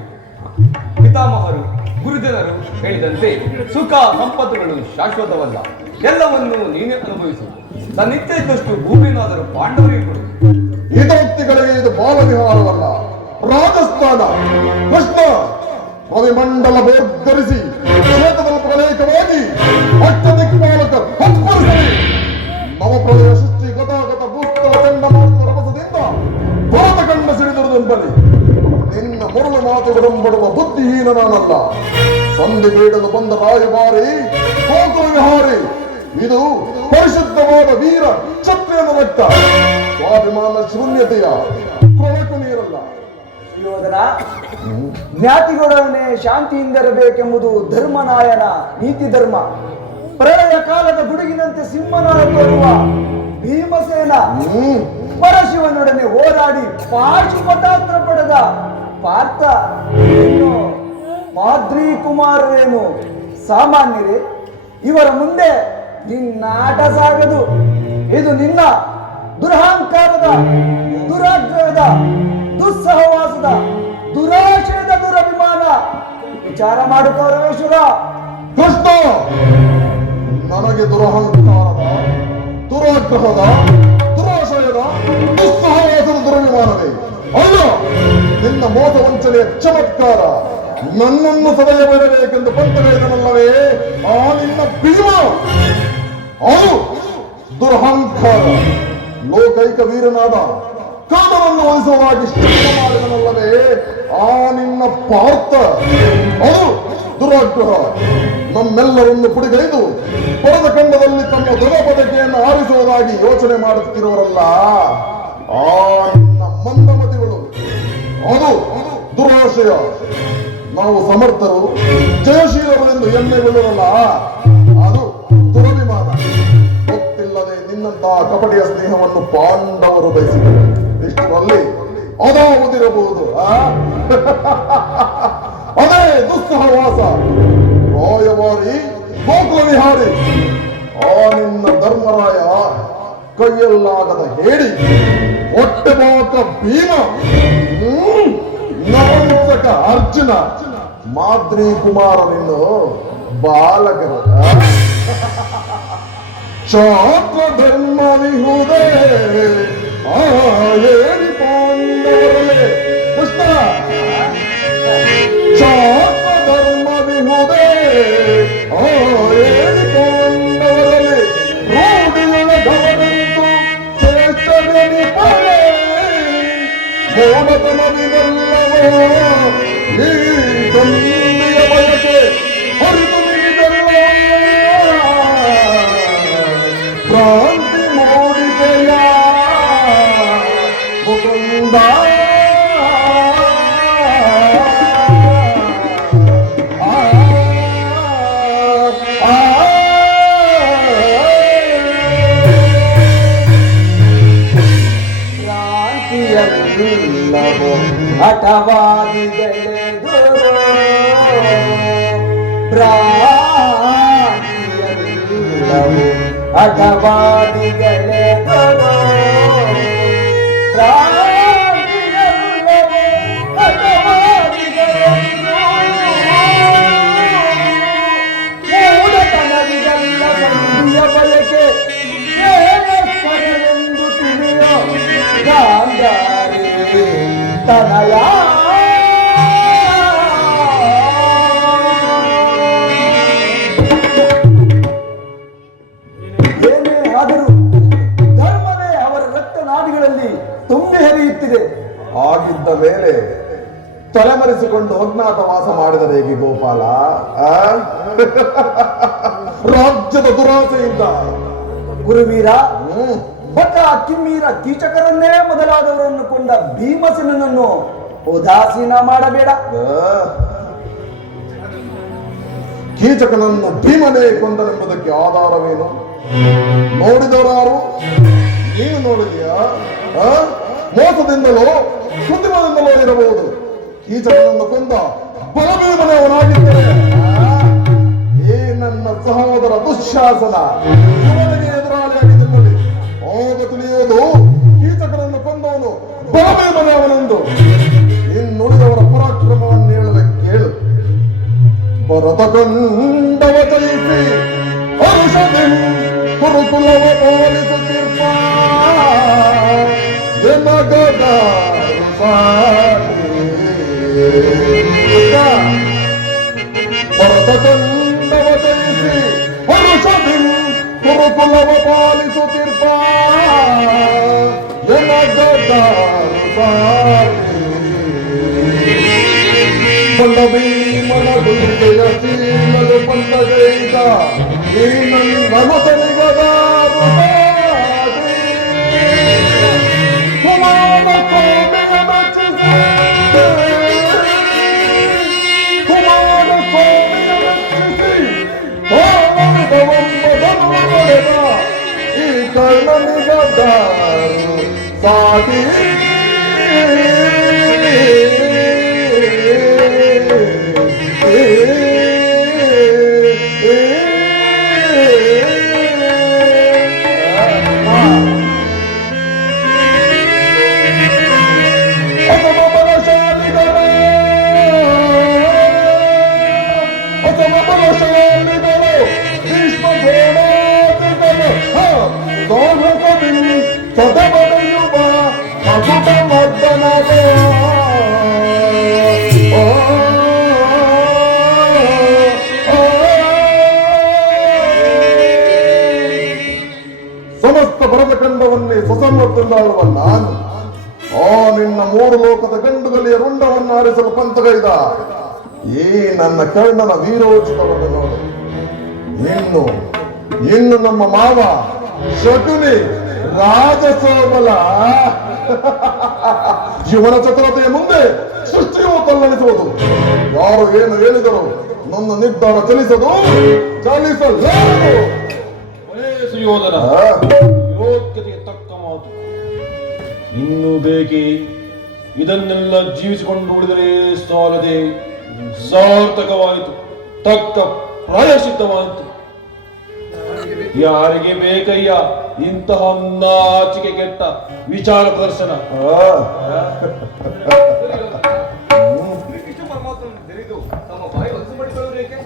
ಪಿತಾಮಹರು ಗುರುಜನರು ಹೇಳಿದಂತೆ ಸುಖ ಸಂಪತ್ತುಗಳು ಶಾಶ್ವತವಲ್ಲ. ಎಲ್ಲವನ್ನೂ ನೀನೇ ಅನುಭವಿಸು. ನನ್ನ ಇಚ್ಛೆ ಇದ್ದಷ್ಟು ಭೂಮಿಯನ್ನಾದರೂ ಪಾಂಡವರಿಗೆ ಕೊಡು. ಹಿತೋಕ್ತಿಗಳಿಗೆ ಇದು ಬಾಲವಿಹಾರವಲ್ಲ, ರಾಜಸ್ಥಾನ. ಕೃಷ್ಣ ರವಿಮಂಡಲ ಬೇರ್ಧರಿಸಿ ಕ್ಷೇತ್ರದಲ್ಲಿ ಪ್ರಲೇಖವಾಗಿ ಅಷ್ಟದಿಕ್ಪಾಲಕ ಹತ್ಪರಿಸಲಿ. ನವಪ್ರಳಯ ಸೃಷ್ಟಿ ಗತಾಗತ ಭೂಸ್ಥಳ ಚಂಡಮಾರುತ ರಭಸದಿಂದ ಭಾರತ ಕಂಡ ಸಿಡಿದುರುದೆಂಬಲ್ಲಿ ನಿನ್ನ ಮುರುಳು ಮಾತುಗಳೆಂಬಡುವ ಬುದ್ಧಿಹೀನ ನಾನಲ್ಲ. ಸಂಧಿ ಬೇಡಲು ಬಂದ ರಾಯಭಾರಿ ಗೋಕುಲ ವಿಹಾರಿ. ಇದು ಪರಿಶುದ್ಧವಾದ ವೀರ ಕ್ಷತ್ರಿಯನ ರಕ್ತ. ಸ್ವಾಭಿಮಾನ ಶೂನ್ಯತೆಯ ಕೊಳಕು ನೀರಲ್ಲ. ಯೋಧನ ಜ್ಞಾತಿಗಳೊಡನೆ ಶಾಂತಿಯಿಂದಿರಬೇಕೆಂಬುದು ಧರ್ಮನಾಯನ ನೀತಿ ಧರ್ಮ. ಪ್ರಳಯ ಕಾಲದ ಗುಡುಗಿನಂತೆ ಸಿಂಹನಾಳ ತೋರುವ ಭೀಮಸೇನ ಪರಶಿವನೊಡನೆ ಹೋರಾಡಿ ಪಾಶುಪತಾಸ್ತ್ರ ಪಡೆದ ಪಾರ್ಥ ಇನ್ನು ಮಾದ್ರಿ ಕುಮಾರರೇನು ಸಾಮಾನ್ಯರೇ? ಇವರ ಮುಂದೆ ನಿನ್ನಾಟ ಸಾಗದು. ಇದು ನಿನ್ನ ದುರಹಂಕಾರದ, ದುರಾಗ್ರಹದ, ದುಸ್ಸಹವಾಸದ, ದುರಾಶಯದ ದುರಭಿಮಾನ. ವಿಚಾರ ಮಾಡು ಪರಮೇಶ್ವರ. ಕೃಷ್ಣ, ನನಗೆ ದುರಹಂಕಾರದ, ದುರಾಗ್ರಹದ, ದುರಾಶಯದ, ದುಸ್ಸಹವಾಸದ ದುರಭಿಮಾನವೇ ಅಲ್ಲ. ನಿನ್ನ ಮೋಸ ವಂಚನೆಯ ಚಮತ್ಕಾರ ನನ್ನನ್ನು ಸದಯಬೇಡಬೇಕೆಂದು ಪಂಥವೇದನಲ್ಲವೇ ಆ ನಿನ್ನ ಭೀಮ. ಅದು ದುರಹಂಕಾರ. ಲೋಕೈಕ ವೀರನಾದ ಕರ್ಣನನ್ನು ವಹಿಸುವಾಗಿ ಶ್ರೇಷ್ಠ ಮಾಡಿದನಲ್ಲವೇ ಆ ನಿನ್ನ ಪಾರ್ಥ. ಅದು ದುರಾಗ್ರಹ. ನಮ್ಮೆಲ್ಲರನ್ನು ಪುಡಿಗೈದು ಪರದ ಖಂಡದಲ್ಲಿ ತಮ್ಮ ಧ್ವಜಪದಕೆಯನ್ನು ಆರಿಸುವುದಾಗಿ ಯೋಚನೆ ಮಾಡುತ್ತಿರುವರಲ್ಲ ಆ ನಿನ್ನ ಮಂದಮತಿಗಳು. ಅದು ದುರಾಶಯ. ನಾವು ಸಮರ್ಥರು, ಜಯಶೀಲರು ಎಂದು ಹೆಮ್ಮೆ ಬೀಳುವಲ್ಲ ಅದು ದುರಭಿಮಾನ. ಗೊತ್ತಿಲ್ಲದೆ ನಿನ್ನಂತಹ ಕಪಟಿಯ ಸ್ನೇಹವನ್ನು ಪಾಂಡವರು ಬಯಸಿದರು. ಇಷ್ಟರಲ್ಲಿ ಅದಾವುದಿರಬಹುದು. ಅದೇ ದುಸ್ಸಹವಾಸ. ರಾಯವಾರಿ ಗೋಕುಲ ವಿಹಾರಿ ಆ ನಿನ್ನ ಧರ್ಮರಾಯ ಕೈಯಲ್ಲಾಗದ ಹೇಳಿ ಹೊಟ್ಟೆಬಾಕ ಭೀಮ, ನವಂಸಕ ಅರ್ಜುನ, ಮಾದ್ರಿ ಕುಮಾರನಿನ್ನು ಬಾಲಕರು. ಚಾತ್ರ ಧರ್ಮ ವಿಹುದೇ ಹೇಳಿ ಪಾಂಡವರೇ. ಕೃಷ್ಣ, ಚಾತ್ರ ಧರ್ಮ ವಿಹುದೇ ಹೇಳಿ ಪಾಂಡವರೇ. ರೂಢಿಗಳ ಗಮನಿಂದು ಶ್ರೇಷ್ಠನೆನಿ ಪಡೆ ಮೋನತನವಿದೆಲ್ಲವೋ ಈ ಸಂಧಿಯ ಬಯಕೆ ಹರಿದು ಮಿಗಿದೆಲ್ಲ ಕ್ರಾಂತಿ ಮೂಡಿದೆಯ ಮುಕುಂದ. ಹಠವಾದಿಗಳೆದುರು ಭ್ರಾಂತಿಯಲ್ಲವು ಹಠವಾದಿಗಳೆದುರು ಭ್ರಾಂತಿಯಲ್ಲವು ಹಠವಾದಿಗಳೆದುರು ಮೂಢತನವಿದೆಲ್ಲ ಸಂಧಿಯ ಬಯಕೆ ಏನೆಂದು ತಿಳಿಯೋ ಗಾಂಧಾರಿ ತನಯ. ಏನೇ ಆದರೂ ಧರ್ಮವೇ ಅವರ ರಕ್ತನಾಡಿಗಳಲ್ಲಿ ತುಂಬಿ ಹರಿಯುತ್ತಿದೆ. ಆಗಿದ್ದ ಮೇಲೆ ತಲೆಮರೆಸಿಕೊಂಡು ಅಜ್ಞಾತವಾಸ ಮಾಡಿದರೆ ಹೇಗೆ ಗೋಪಾಲ? ರಾಜ್ಯದ ದುರಾಸೆಯಿಂದ ಗುರುವೀರ, ಬಕ ಕಿಮ್ಮೀರ ಕೀಚಕರನ್ನೇ ಮೊದಲಾದವರನ್ನು ಕೊಂದ ಭೀಮಸೇನನನ್ನು ಉದಾಸೀನ ಮಾಡಬೇಡ. ಕೀಚಕನನ್ನು ಭೀಮನೇ ಕೊಂದನೆಂಬುದಕ್ಕೆ ಆಧಾರವೇನು? ನೋಡಿದವರಾರು? ನೀನು ನೋಡಿದೆಯಾ? ಮೋಸದಿಂದಲೋ ಕೃತ್ರಿಮದಿಂದಲೋ ಇರಬಹುದು. ಕೀಚಕನನ್ನು ಕೊಂದ ಬಲಭೀಮನೇ ಅವನಾಗಿದ್ದರೆ ಈ ನನ್ನ ಸಹೋದರ ದುಶ್ಯಾಸನ ಇವನಿಗೆ ಎದುರಾಳಿಯಾಗಿದ್ದಲ್ಲಿ ಆಗ ತಿಳಿಯುವುದು ಕೀಚಕನನ್ನು ಕೊಂದವನು ಬಲಭೀಮನೇ ಅವನೆಂದು. ಇನ್ನುಳಿದವರ ಪರಾಕ್ರಮವನ್ನು ಹೇಳಲೆ ಕೇಳು. ಭರತಖಂಡವ ಜಯಿಸಿ ಹರುಷದಿ ಕುರುಕುಲವ ಪಾಲಿಸುತ್ತಿರ್ಪ ಜನಗದ ಭರತಖಂಡವ ಜಯಿಸಿ ಹರುಷದಿ ಕುರುಕುಲವ ಪಾಲಿಸುತ್ತಿರ್ಪ ಜನಗದ ಭೀಮನ ದುರ್ಗೆಯ ಶೀಲಲು ಪಂಥಗೈದ ಈ ನನ್ನ ಮಸನಿಗದ ಕುಮಾರ ಕೋಮೆಯ ಮೆಚ್ಚಿಸಿ ಕುಮಾರ ಕೋಮೆಯ ಮೆಚ್ಚಿಸಿ ಹೋಮದವೊಂಬದನುವರೆದ ಈ ಕರ್ಣನಿಗದ ಸಾಗಿ ಸಮಸ್ತ ಭರತಖಂಡವನ್ನೇ ಸ್ವಸಂಪತ್ತನ್ನಾಳುವ ನಾನು ಆ ನಿನ್ನ ಮೂರು ಲೋಕದ ಗಂಡುಗಲಿಯ ರುಂಡವನ್ನು ಆರಿಸಲು ಪಂಥಗೈದ ಈ ನನ್ನ ಕರ್ಣನ ವೀರೋಚಿತವನ್ನು ನೋಡು. ಇನ್ನು ನಮ್ಮ ಮಾವ ಶಕುನಿ ರಾಜಸೋಬಲ ಇವನ ಚತುರತೆಯ ಮುಂದೆ ಸೃಷ್ಟಿಯು ತಲ್ಲಣಿಸುವುದು. ಯಾರು ಏನು ಹೇಳಿದರು ನನ್ನ ನಿರ್ಧಾರ ಚಲಿಸದು, ಚಲಿಸಲಾರದು. ಸುಯೋಧನ, ಯೋಗ್ಯತೆಗೆ ತಕ್ಕ ಮಾತು. ಇನ್ನು ಬೇಕೆ ಇದನ್ನೆಲ್ಲ ಜೀವಿಸಿಕೊಂಡು ಉಳಿದರೆ ಸಾಲದೆ ಸಾರ್ಥಕವಾಯಿತು, ತಕ್ಕ ಪ್ರಾಯಶ್ಚಿತ್ತವಾಯಿತು. ಯಾರಿಗೆ ಬೇಕಯ್ಯ ಇಂತಹ ನಾಚಿಕೆ ಕೆಟ್ಟ ವಿಚಾರ ಪ್ರದರ್ಶನ? ಶ್ರೀಕೃಷ್ಣ ಪರಮಾತ್ಮನನ್ನು ತಿಳಿದು ತಮ್ಮ ಬಾಯಿ ಹೊಸಪಡಿಸಲು ಏಕೆ?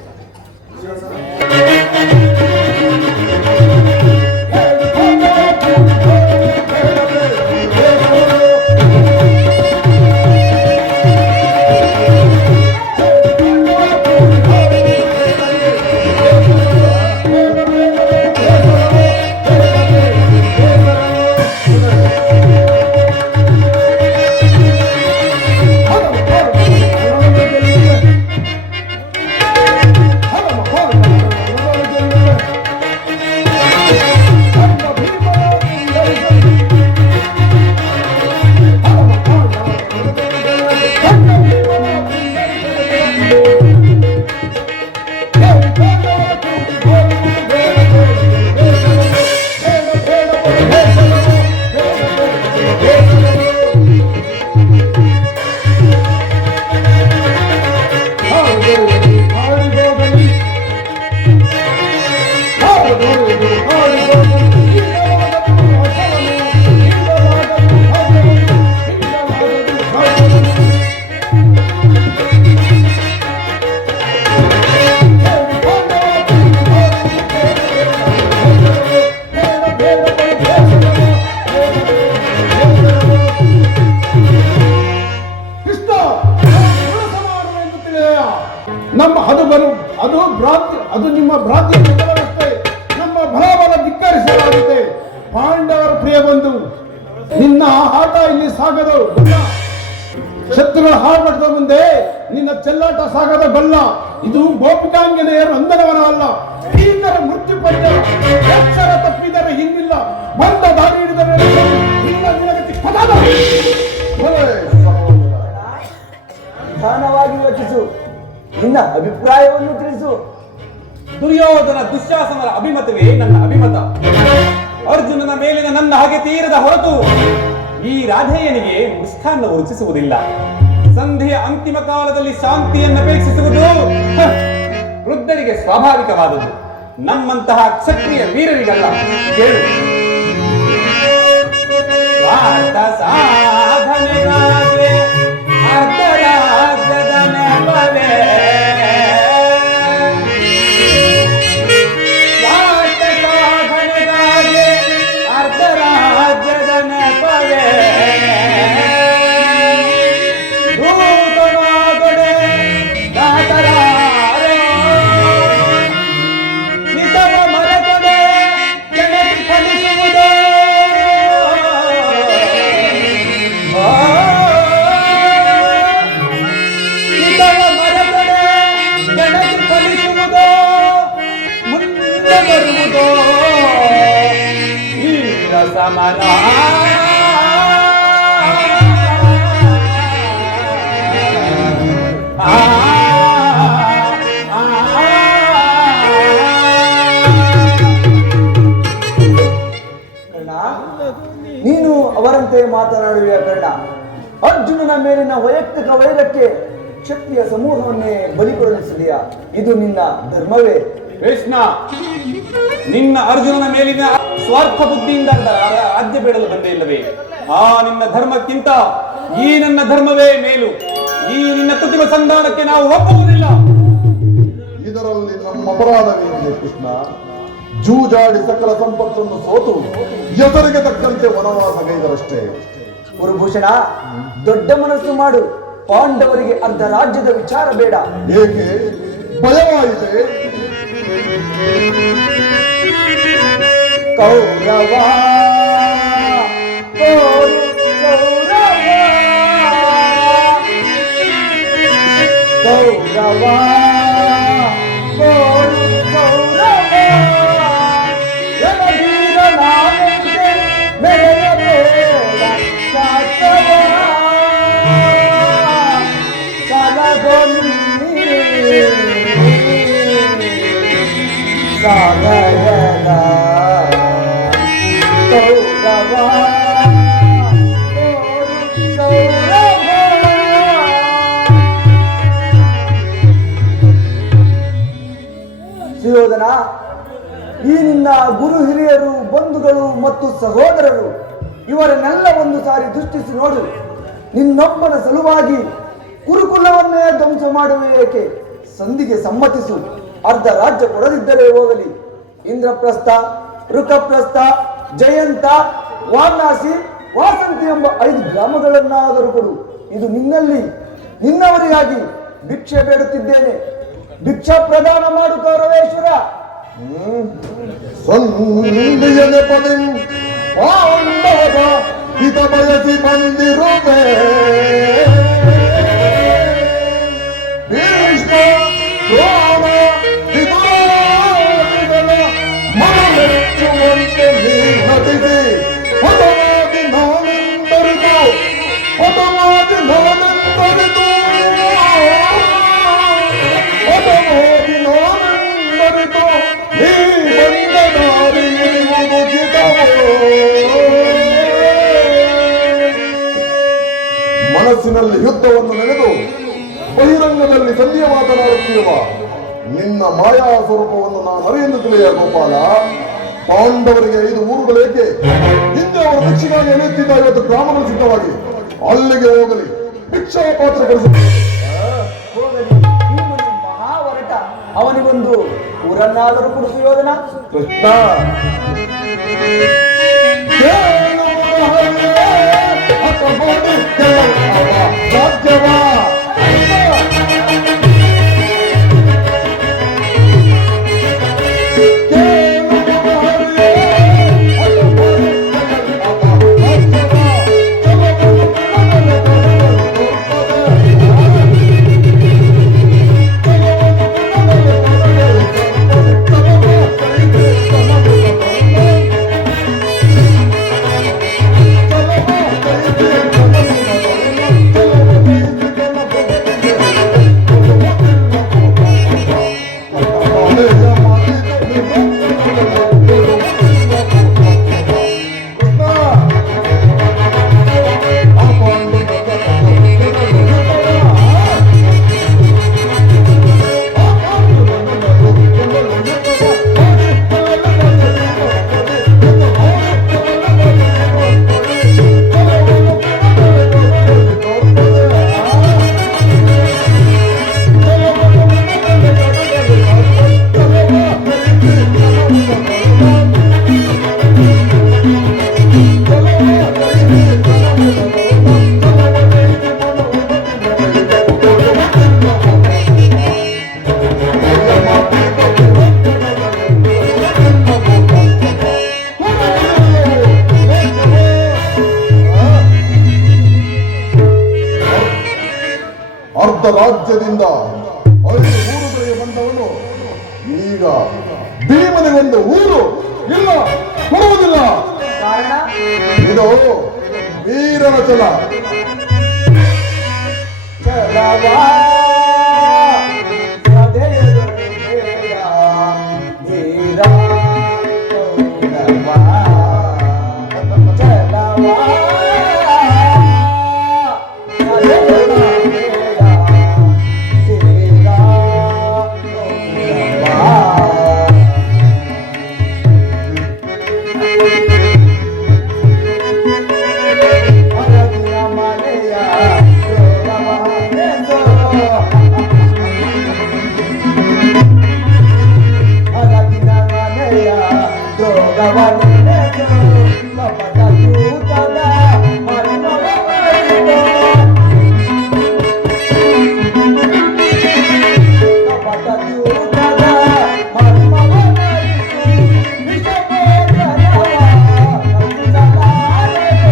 ನಮ್ಮ ಅದು ನಿಮ್ಮ ಭ್ರಾಂತಿಯ ವ್ಯವಸ್ಥೆ. ನಮ್ಮ ಬಲಬಲ ಧಿಕ್ಕರಿಸಲಾಗಿದೆ. ಪಾಂಡವರ ಪ್ರಿಯ ಬಂಧು, ನಿನ್ನ ಆಟ ಇಲ್ಲಿ ಸಾಗದು. ಶತ್ರುಗಳ ಹಾರ್ಮಟ್ಟದ ಮುಂದೆ ನಿನ್ನ ಚೆಲ್ಲಾಟ ಸಾಗದ ಬಲ್ಲ. ಇದು ಗೋಪಿಕಾಂಜನೇಯರ ನಂದನವನ ಅಲ್ಲ. ಭೀಕರ ಮೃತ್ಯು ಪಂಜರ. ಎಚ್ಚರ ತಪ್ಪಿದರೆ ಹಿಂದಿಲ್ಲ. ಬಂದ ದಾರಿ ಹಿಡಿದ ಮೇಲೆ ಇಲ್ಲ ನಿನಗೆ ಚಿಕ್ಕದಾದ ಒಳ್ಳೆ ಸಹೋದರ. ನಿಧಾನವಾಗಿ ಯೋಚಿಸು, ನಿನ್ನ ಅಭಿಪ್ರಾಯವನ್ನು ತಿಳಿಸು. ದುರ್ಯೋಧನ ದುಶ್ಯಾಸನರ ಅಭಿಮತವೇ ನನ್ನ ಅಭಿಮತ. ಅರ್ಜುನನ ಮೇಲಿನ ನನ್ನ ಹಾಗೆ ತೀರದ ಹೊರತು ಈ ರಾಧೇಯನಿಗೆ ಮುಷ್ಟಾನ್ನ ರುಚಿಸುವುದಿಲ್ಲ. ಸಂಧಿಯ ಅಂತಿಮ ಕಾಲದಲ್ಲಿ ಶಾಂತಿಯನ್ನು ಅಪೇಕ್ಷಿಸುವುದು ವೃದ್ಧರಿಗೆ ಸ್ವಾಭಾವಿಕವಾದುದು, ನಮ್ಮಂತಹ ಕ್ಷತ್ರಿಯ ವೀರರಿಗಲ್ಲ. ಕೇಳು. ಸ್ವಾರ್ಥ ಸಾಧನೆಗಾಗಿ ಅರ್ಧರಾಜ್ಯದ ನೆಪವೇ, ಸ್ವಾರ್ಥ ಸಾಧನೆಗಾಗಿ ಅರ್ಧರಾಜ್ಯದ ನೆಪವೇ, ದೂತನಾಗಡೆ ದಾತರಾರೋ, ನಿತವ ಮರೆತಡೆ ಕೆಣಕಿ ಫಲಿಸುವುದು. ನಿತವ ಮರೆತಡೆ ಕೆಣಕಿ ಫಲಿಸುವುದು, ಮುಂದೆ ಬರುವುದು ವೀರ ಸಮರ. ಕರ್ಣ, ನೀನು ಅವರಂತೆ ಮಾತನಾಡುವ ಕರ್ಣ. ಅರ್ಜುನನ ಮೇಲಿನ ವೈಯಕ್ತಿಕ ವೈರಕ್ಕೆ ಕ್ಷತ್ರಿಯ ಸಮೂಹವನ್ನೇ ಬಲಿ ಕೊಡಲಿಸಿದೆಯಾ? ಇದು ನಿನ್ನ ಧರ್ಮವೇ? ಕೃಷ್ಣ, ನಿನ್ನ ಅರ್ಜುನನ ಮೇಲಿನ ಸ್ವಾರ್ಥ ಬುದ್ಧಿಯಿಂದ ರಾಜ್ಯ ಬೇಡಲು ಬಂದೇ ಇಲ್ಲವೇ? ಆ ನಿನ್ನ ಧರ್ಮಕ್ಕಿಂತ ಈ ನನ್ನ ಧರ್ಮವೇ ಮೇಲು. ಈ ನಿನ್ನ ಕೃತಿಮ ಸಂಧಾನಕ್ಕೆ ನಾವು ಒಪ್ಪುವುದಿಲ್ಲ. ಇದರಲ್ಲಿ ನಮ್ಮ ಅಪರಾಧವೇನಿದೆ ಕೃಷ್ಣ? ಜೂಜಾಡಿ ಸಕಲ ಸಂಪತ್ತನ್ನು ಸೋತು ಎದುರಿಗೆ ತಕ್ಕಂತೆ ವನವಾಸ ಗೈದರಷ್ಟೇ. ಕುರುಭೂಷಣ, ದೊಡ್ಡ ಮನಸ್ಸು ಮಾಡು. ಪಾಂಡವರಿಗೆ ಅರ್ಧ ರಾಜ್ಯದ ವಿಚಾರ ಬೇಡ. ಏಕೆ ಭಯವಾಯಿತೆ? ಕೌರವ ಕೋರು ಕೌರವ, ಕೌರವ ಕೋರು ಕೌರವ, ರಣಧೀರ ನಾನೆಂದೆ ಮೆರೆಯಬೇಡ ಶಾಸವ, ಸಲಗೊನ್ನಿ ಸಾಗರದ ಕೌರವ ಕೋರು ಕೌರವ. ಸುಯೋಧನ, ಈ ನಿನ್ನ ಗುರು ಹಿರಿಯರು, ಬಂಧುಗಳು ಮತ್ತು ಸಹೋದರರು ಇವರನ್ನೆಲ್ಲ ಒಂದು ಸಾರಿ ದೃಷ್ಟಿಸಿ ನೋಡು. ನಿನ್ನೊಬ್ಬನ ಸಲುವಾಗಿ ಕುರುಕುಲವನ್ನೇ ಧ್ವಂಸ ಮಾಡುವ ಏಕೆ? ಸಂಧಿಗೆ ಸಮ್ಮತಿಸು. ಅರ್ಧ ರಾಜ್ಯ ಕೊಡದಿದ್ದರೆ ಹೋಗಲಿ. ಇಂದ್ರಪ್ರಸ್ಥ, ಋಕಪ್ರಸ್ಥ, ಜಯಂತ, ವಾರಣಾಸಿ, ವಾಸಂತಿ ಎಂಬ 5 ಗ್ರಾಮಗಳನ್ನಾದರೂ ಕೊಡು. ಇದು ನಿನ್ನಲ್ಲಿ ನಿನ್ನವರಿಗಾಗಿ ಭಿಕ್ಷೆ ಬೇಡುತ್ತಿದ್ದೇನೆ. ಭಿಕ್ಷಾ ಪ್ರದಾನ ಮಾಡು ಕೌರವೇಶ್ವರ. ಸಂಧಿಯ ನೆಪದಿ ಪಾಂಡವರ ಹಿತ ಬಯಸಿ ಬಂದಿರುವೆ. ಭೀಷ್ಮ, ದ್ರೋಣ, ವಿದುರಾದಿಗಳ ಮನಮೆಚ್ಚುವಂತೆ ನೀ ನಟಿಸಿ ಹಠವಾಗಿ ನಾನೆಂದರಿತು, ಹಠವಾಗಿ ನಾನೆಂದರಿತು, ಹಠವಾಗಿ ನಾನೆಂದರಿತು, ನೀ ಬಂದ ದಾರಿ ಇರುವುದು ಚಿತವೋ. ಮನಸ್ಸಿನಲ್ಲಿ ಯುದ್ಧವನ್ನು ನೆನೆದು ಬಹಿರಂಗದಲ್ಲಿ ಸಂಧಿಯ ಮಾತನಾಡುತ್ತಿರುವ ನಿನ್ನ ಮಾಯಾ ಸ್ವರೂಪವನ್ನು ನಾನು ಅರಿಯಲು ತಿಳಿಯ ಗೋಪಾಲ. ಪಾಂಡವರಿಗೆ 5 ಊರುಗಳೇಕೆ? ಹಿಂದೆ ಅವರು ಭಿಕ್ಷೆಗಾಗಿ ಎಳೆಯುತ್ತಿದ್ದ 50 ಗ್ರಾಮಗಳು ಸಿದ್ಧವಾಗಿ ಅಲ್ಲಿಗೆ ಹೋಗಲಿ. ಭಿಕ್ಷಾ ಪಾತ್ರ ಕಳಿಸುತ್ತಾರೆ. ಹೋಗಲಿ, ಭೀಮನು ಮಹಾ ಒರಟ. ಅವನಿಗೊಂದು ಊರನ್ನಾದರೂ ಕೊಡು ಸುಯೋಧನ. ಕೃಷ್ಣ, ಸಾಧ್ಯವಾ? ಅರ್ಧ ರಾಜ್ಯದಿಂದ 5 ಊರುಗಳಿಗೆ ಬಂದವನು ಈಗ ಭೀಮನಿಗೊಂದು ಊರು ಇಲ್ಲ ಕೊಡುವುದಿಲ್ಲ. ಕಾರಣ ಇದು ವೀರನ ಛಲ. ಚಲವಾ ಸದೆಯದು ಬೇಡ ಧೀರ ಗೌರವ. ಚಲವಾ ಸದೆಯದು ಬೇಡ ಧೀರ ಗೌರವ. ಅರಗಿನ ಮನೆಯ ಜೋಗವನೆಂದು, ಅರಗಿನ ಮನೆಯ ಜೋಗವನೆಂದು, ಕಪಟ ಕೂತದ ಮನಮೊಳಗಿದು, ಕಪಟ ಕೂತದ ಮನಮೊಳಗಿದು, ವಿಷಭೋಜನವ ಸಂಸಲಾರದೆ.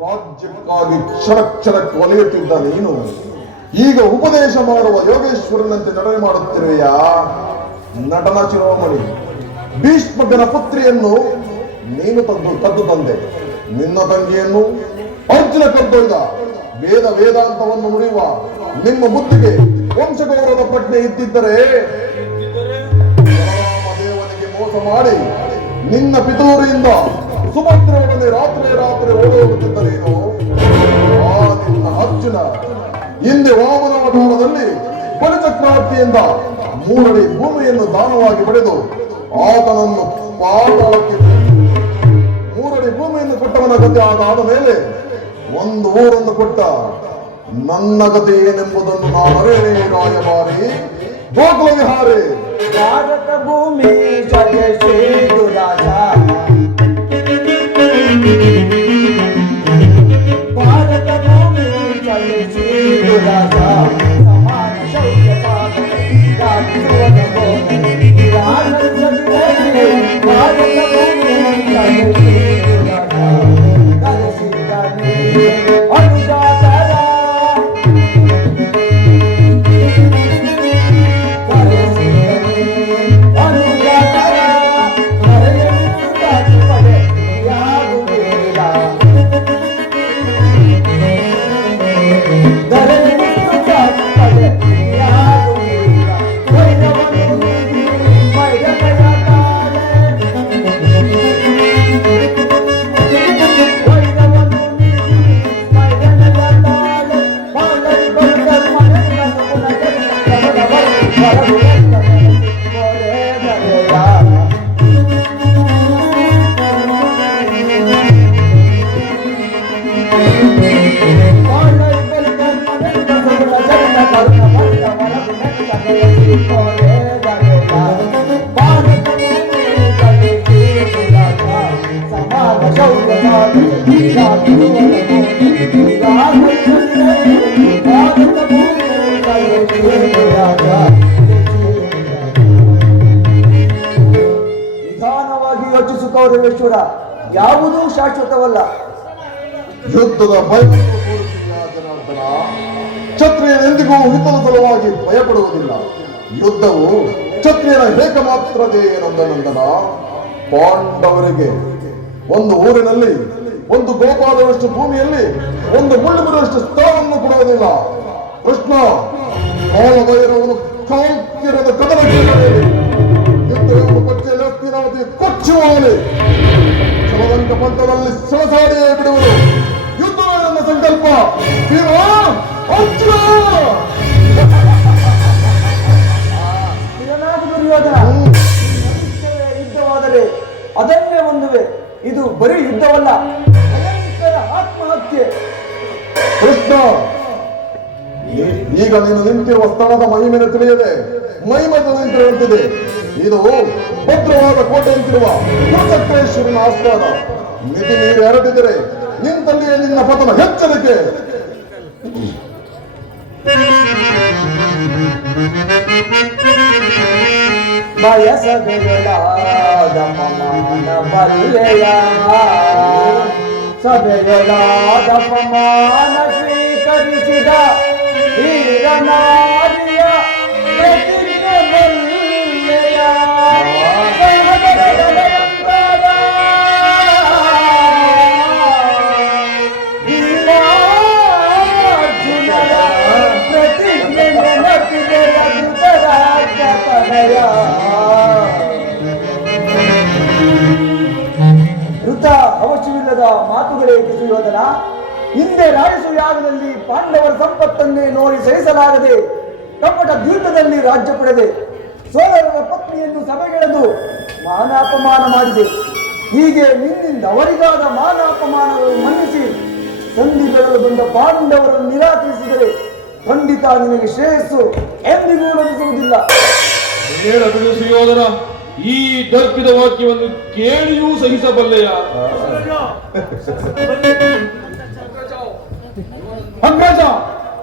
ರಾಜ್ಯಕ್ಕಾಗಿ ಕ್ಷಣಕ್ಕೆ ಒಲೆಯುತ್ತಿದ್ದ ನೀನು ಈಗ ಉಪದೇಶ ಮಾಡುವ ಯೋಗೇಶ್ವರನಂತೆ ನಟನೆ ಮಾಡುತ್ತಿರುವೆಯಾ? ನಟನ ಶಿರೋಮಣಿ ಭೀಷ್ಮಕನ ಪುತ್ರಿಯನ್ನು ನೀನು ಕದ್ದು ತಂದೆ, ನಿನ್ನ ತಂಗಿಯನ್ನು ಅರ್ಜುನ ಕದ್ದೊಯ್ದ. ವೇದಾಂತವನ್ನು ನುಡಿಯುವ ನಿಮ್ಮ ಬುದ್ಧಿಗೆ ವಂಶಗೌರವದ ಪ್ರಜ್ಞೆ ಇದ್ದಿದ್ದರೆ ದೇವನಿಗೆ ಮೋಸ ಮಾಡಿ ನಿನ್ನ ಪಿತೂರಿಯಿಂದ ಸುಭದ್ರೆಯೊಡನೆ ರಾತ್ರಿ ಓಡಿ ಹೋಗುತ್ತಿದ್ದರೇನು? ಆ ನಿನ್ನ ಅರ್ಜುನ ಹಿಂದೆ ವಾಮನಾವತಾರದಲ್ಲಿ ಬಲಿಚಕ್ರವರ್ತಿಯಿಂದ 3 ಅಡಿ ಭೂಮಿಯನ್ನು ದಾನವಾಗಿ ಪಡೆದು ಆತನನ್ನು ಪಾತಾಳಕ್ಕೆ 3 ಅಡಿ ಭೂಮಿಯನ್ನು ಕೊಟ್ಟವನ ಗತಿ ಆದ ಮೇಲೆ 1 ಊರನ್ನು ಕೊಟ್ಟ. ನನ್ನ ಗತಿ ಏನೆಂಬುದನ್ನು ನಾನು ಅರೇನೇ ರಾಯಭಾರಿ ಗೋಕುಲ ವಿಹಾರಿ. ಭಾರತ ಭೂಮಿ ಸ್ವದೇಶಿ ದುರಾಜ, ಭಾರತ ಭೂಮಿ ಸ್ವದೇಶಿ ದುರಾಜ, ಸಮಾನ ಶೌರ್ಯ ಸಾಧನೆ ರಾಜ್ಯದ ಬೋಧನೆ ರಾಜಸಭೆಯಲ್ಲಿ ಭಾರತ ಭೂಮಿ ಸ್ವದೇಶಿ ದುರಾಜ ಕಲಿಸಿದ್ದಾನೆ ಅನುಜಾತರ ನಿಧಾನವಾಗಿ ಯೋಚಿಸು ಕೌರವೇಶ್ವರ, ಯಾವುದೂ ಶಾಶ್ವತವಲ್ಲ. ಯುದ್ಧದ ಭಯವನ್ನು ತೋರಿಸಿದೆಯಾ ಜನಾರ್ದನ? ಕ್ಷತ್ರಿಯನೆಂದಿಗೂ ಯುದ್ಧದ ಸಲುವಾಗಿ ಭಯಪಡುವುದಿಲ್ಲ. ಯುದ್ಧವು ಕ್ಷತ್ರಿಯನ ಏಕಮಾತ್ರತೆ ಏನೊಂದನಂದನ. ಪಾಂಡವರಿಗೆ ಒಂದು ಊರಿನಲ್ಲಿ ಒಂದು ಗೋಪಾಲದಷ್ಟು ಭೂಮಿಯಲ್ಲಿ ಒಂದು ಮುಳ್ಳು ಬಿಡುವಷ್ಟು ಸ್ಥಳವನ್ನು ಕೊಡುವುದಿಲ್ಲ. ಕೃಷ್ಣ ಕಾಲಭೈರವನು ಕಾಲ್ಕಿರದ ಕದನಕ್ಕೆ ನಡೆಯಲಿ. ಯುದ್ಧವನ್ನು ಕೊಚ್ಚೆಯಲ್ಲಿ ಹಸ್ತಿನಾವತಿ ಕೊಚ್ಚುವಲ್ಲಿ ಶಮದಂಕ ಪಂಥದಲ್ಲಿ ಸಳಸಾಡಿಯೇ ಬಿಡುವುದು. ಯುದ್ಧವೇ ನನ್ನ ಸಂಕಲ್ಪ. ಭೀಮ, ಅರ್ಜುನ! ಇದನ್ನಾಗಿ ದುರ್ಯೋಧನ, ಯುದ್ಧವಾದರೆ ಅದನ್ನೇ ಹೊಂದುವೆ. ಇದು ಬರೀ ಯುದ್ಧವಲ್ಲ, ಭಯಂಕರ ಆತ್ಮಹತ್ಯೆ. ಕೃಷ್ಣ, ಈಗ ನೀನು ನಿಂತಿರುವ ಸ್ಥಳದ ಮಹಿಮೆಯನ್ನು ತಿಳಿಯದೆ ಮೈಮದ ನಿಂತಿರುವಂತಿದೆ. ಇದು ಭದ್ರವಾದ ಕೋಟೆಯಂತಿರುವ ದುರ್ಗೇಶ್ವರನ ಆಸ್ಥಾನ. ಮಿತಿ ನೀರು ಹರಡಿದರೆ ನಿಂತಲ್ಲಿಯೇ ನಿನ್ನ ಪತನ. ಎಚ್ಚರಿಕೆ! ಬಯಸದೆಯೊಳಾದ ಪಮಾನ ಬಲ್ಲೆಯ, ಸದೆಯೊಳಾದ ಪಮಾನ ಸ್ವೀಕರಿಸಿದ ವೀರನಾರಿಯ ಪ್ರತಿಜ್ಞೆ ಬಲ್ಲೆಯ. ಸಹದರಗಳೆಂಬಾದ ಭೀಮಾರ್ಜುನರ ಪ್ರತಿಜ್ಞೆ ನೆನಪಿದೆಯ ಧೃತರಾಷ್ಟ್ರ ತನಯ. ಋತ ಅವಶ್ಯವಿಲ್ಲದ ಮಾತುಗಳೇಕೆ ಸುಯೋಧನ? ಹಿಂದೆ ರಾಜಸೂಯಾಗದಲ್ಲಿ ಪಾಂಡವರ ಸಂಪತ್ತನ್ನೇ ನೋಡಿ ಸಹಿಸಲಾಗದೆ ಕಪಟ ದ್ಯೂತದಲ್ಲಿ ರಾಜ್ಯ ಪಡೆದೆ. ಸೋದರರ ಪತ್ನಿಯನ್ನು ಸಭೆಗೆಳೆದು ಮಾನಾಪಮಾನ ಮಾಡಿದೆ. ಹೀಗೆ ನಿನ್ನಿಂದ ಅವರಿಗಾದ ಮಾನಾಪಮಾನವನ್ನು ಮನ್ನಿಸಿ ಸಂಧಿ ಬೆಳೆದು ಬಂದ ಪಾಂಡವರನ್ನು ನಿರಾಕರಿಸಿದರೆ ಖಂಡಿತ ನಿನಗೆ ಶ್ರೇಯಸ್ಸು ಎಂದಿಗೂ ಲಭಿಸುವುದಿಲ್ಲ. ಹೇಳ ಬಿಡು ಸುಯೋಧನ, ಈ ದರ್ಪಿದ ವಾಕ್ಯವನ್ನು ಕೇಳಿಯೂ ಸಹಿಸಬಲ್ಲೆಯ? ಅಗ್ರಜ,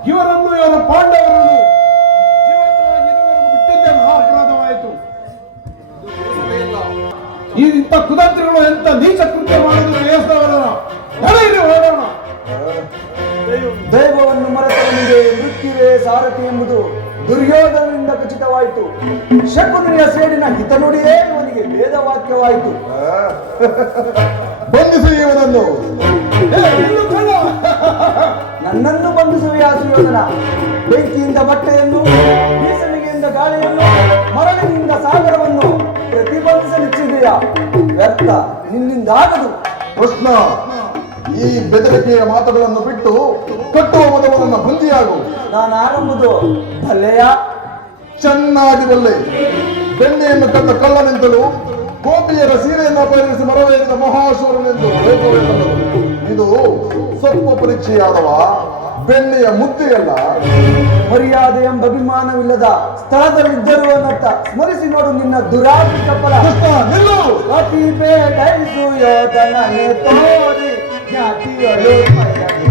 ಇವರನ್ನು ಇವರ ಪಾಂಡವರನ್ನು ಜೀವಂತವಾಗಿ ಇದುವರೆಗೂ ಬಿಟ್ಟಿದ್ದೇ ಮಹಾ ಅಪರಾಧವಾಯಿತು. ಈ ಇಂಥ ಕುತಂತ್ರಿಗಳು ಎಂತ ನೀಚ ಕೃತ್ಯ ಮಾಡಿದ್ರು ವೇಸ್ತವರ ನಡೆಯಿರಿ, ಹೋಗೋಣ. ದೈವವನ್ನು ಮರೆತವನಿಗೆ ಮೃತ್ಯುವೇ ಸಾರಥಿ ಎಂಬುದು ದುರ್ಯೋಧನದಿಂದ ಖಚಿತವಾಯಿತು. ಶಕುನಿಯ ಸೇಡಿನ ಹಿತನುಡಿಯೇ ಇವನಿಗೆ ವೇದವಾಕ್ಯವಾಯಿತು. ಬಂಧಿಸಿ ಇವನನ್ನು. ನನ್ನನ್ನು ಬಂಧಿಸುವೆಯಾ ಸುಯೋಧನ? ಬೆಂಕಿಯಿಂದ ಬಟ್ಟೆಯನ್ನು, ಬೀಸಣಿಗೆಯಿಂದ ಗಾಳಿಯನ್ನು, ಮರಳಿನಿಂದ ಸಾಗರವನ್ನು ಪ್ರತಿಬಂಧಿಸಲಿಚ್ಚಿದೆಯಾ? ವ್ಯರ್ಥ, ನಿನ್ನಿಂದಾಗದು. ಕೃಷ್ಣ, ಈ ಬೆದರಿಕೆಯ ಮಾತುಗಳನ್ನು ಬಿಟ್ಟು ಕಟ್ಟುವ ಮೊದಲನ್ನ ಬಂದಿಯಾಗು. ನಾನು ಆರಂಭದು ಭಲೆಯ ಚೆನ್ನಾಗಿ ಬಲ್ಲೆ. ಬೆಣ್ಣೆಯನ್ನು ಕಟ್ಟ ಕಳ್ಳನೆಂತಲೂ ಗೋಪಿಯರ ಸೀರೆಯನ್ನು ಅಪಹರಿಸಿ ಮರವೇರಿದ ಮಹಾಶೂರನೆಂದು ಇದು ಸ್ವಲ್ಪ ಪರೀಕ್ಷೆಯಾದವ, ಬೆಣ್ಣೆಯ ಮುದ್ದೆಯಲ್ಲ. ಮರ್ಯಾದೆ ಎಂಬ ಅಭಿಮಾನವಿಲ್ಲದ ಸ್ಥಳದಲ್ಲಿದ್ದರು ಅನ್ನತ್ತ ಸ್ಮರಿಸಿ ನೋಡು ನಿನ್ನ ದುರಾಗಿ ಚಪ್ಪಲ. ನಿಲ್ಲು. ಅತಿ ಬೇಡೈಸು ಯೋಧನನೆ ತೋರಿ ಜ್ಞಾತಿಯಳು ಮೈಯಲಿ.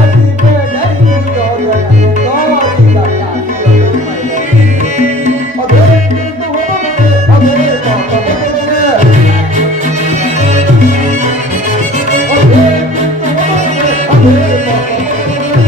ಅತಿ ಬೇಡೈಸು ಯೋಧನನೆ ತೋರಿ ಜ್ಞಾತಿಯಳು ಮೈಯಲಿ. ಅದೇ ನಿಂತು ಹೋದರೆ ಅದೇ ಪಾಪ ಬರುತ್ತದೆ. ಅದೇ ನಿಂತು ಹೋದರೆ ಅದೇ ಪಾಪ ಬರುತ್ತದೆ.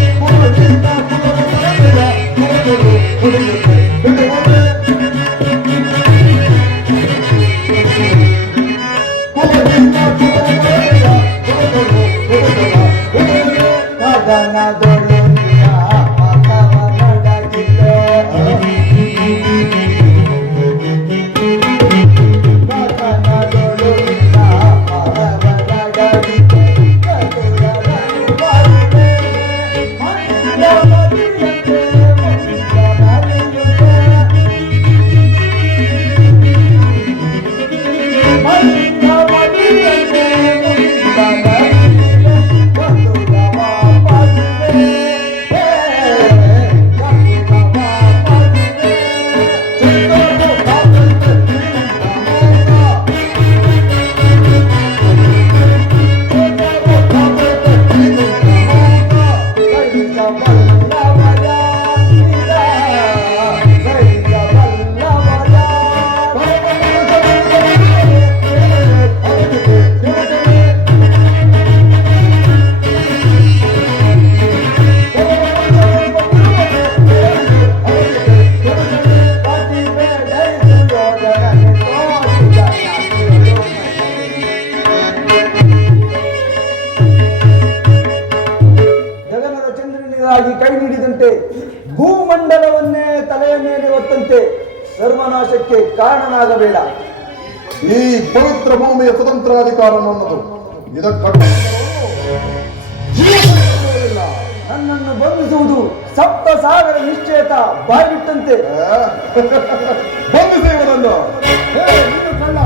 ಮೇಲೆ ಹೊತ್ತಂತೆ ಸರ್ವನಾಶಕ್ಕೆ ಕಾರಣನಾಗಬೇಡ. ಈ ಪವಿತ್ರ ಭೂಮಿಯ ಸ್ವತಂತ್ರಾಧಿಕಾರ ನನ್ನದು. ಇದಕ್ಕಲ್ಲ ನನ್ನನ್ನು ಬಂಧಿಸುವುದು ಸಪ್ತ ಸಾಗರ ನಿಶ್ಚಯತ ಬಾಯ್ಬಿಟ್ಟಂತೆ. ಬಂಧಿಸಿ ಇವನನ್ನು. ಇದು ಕಳ್ಳ.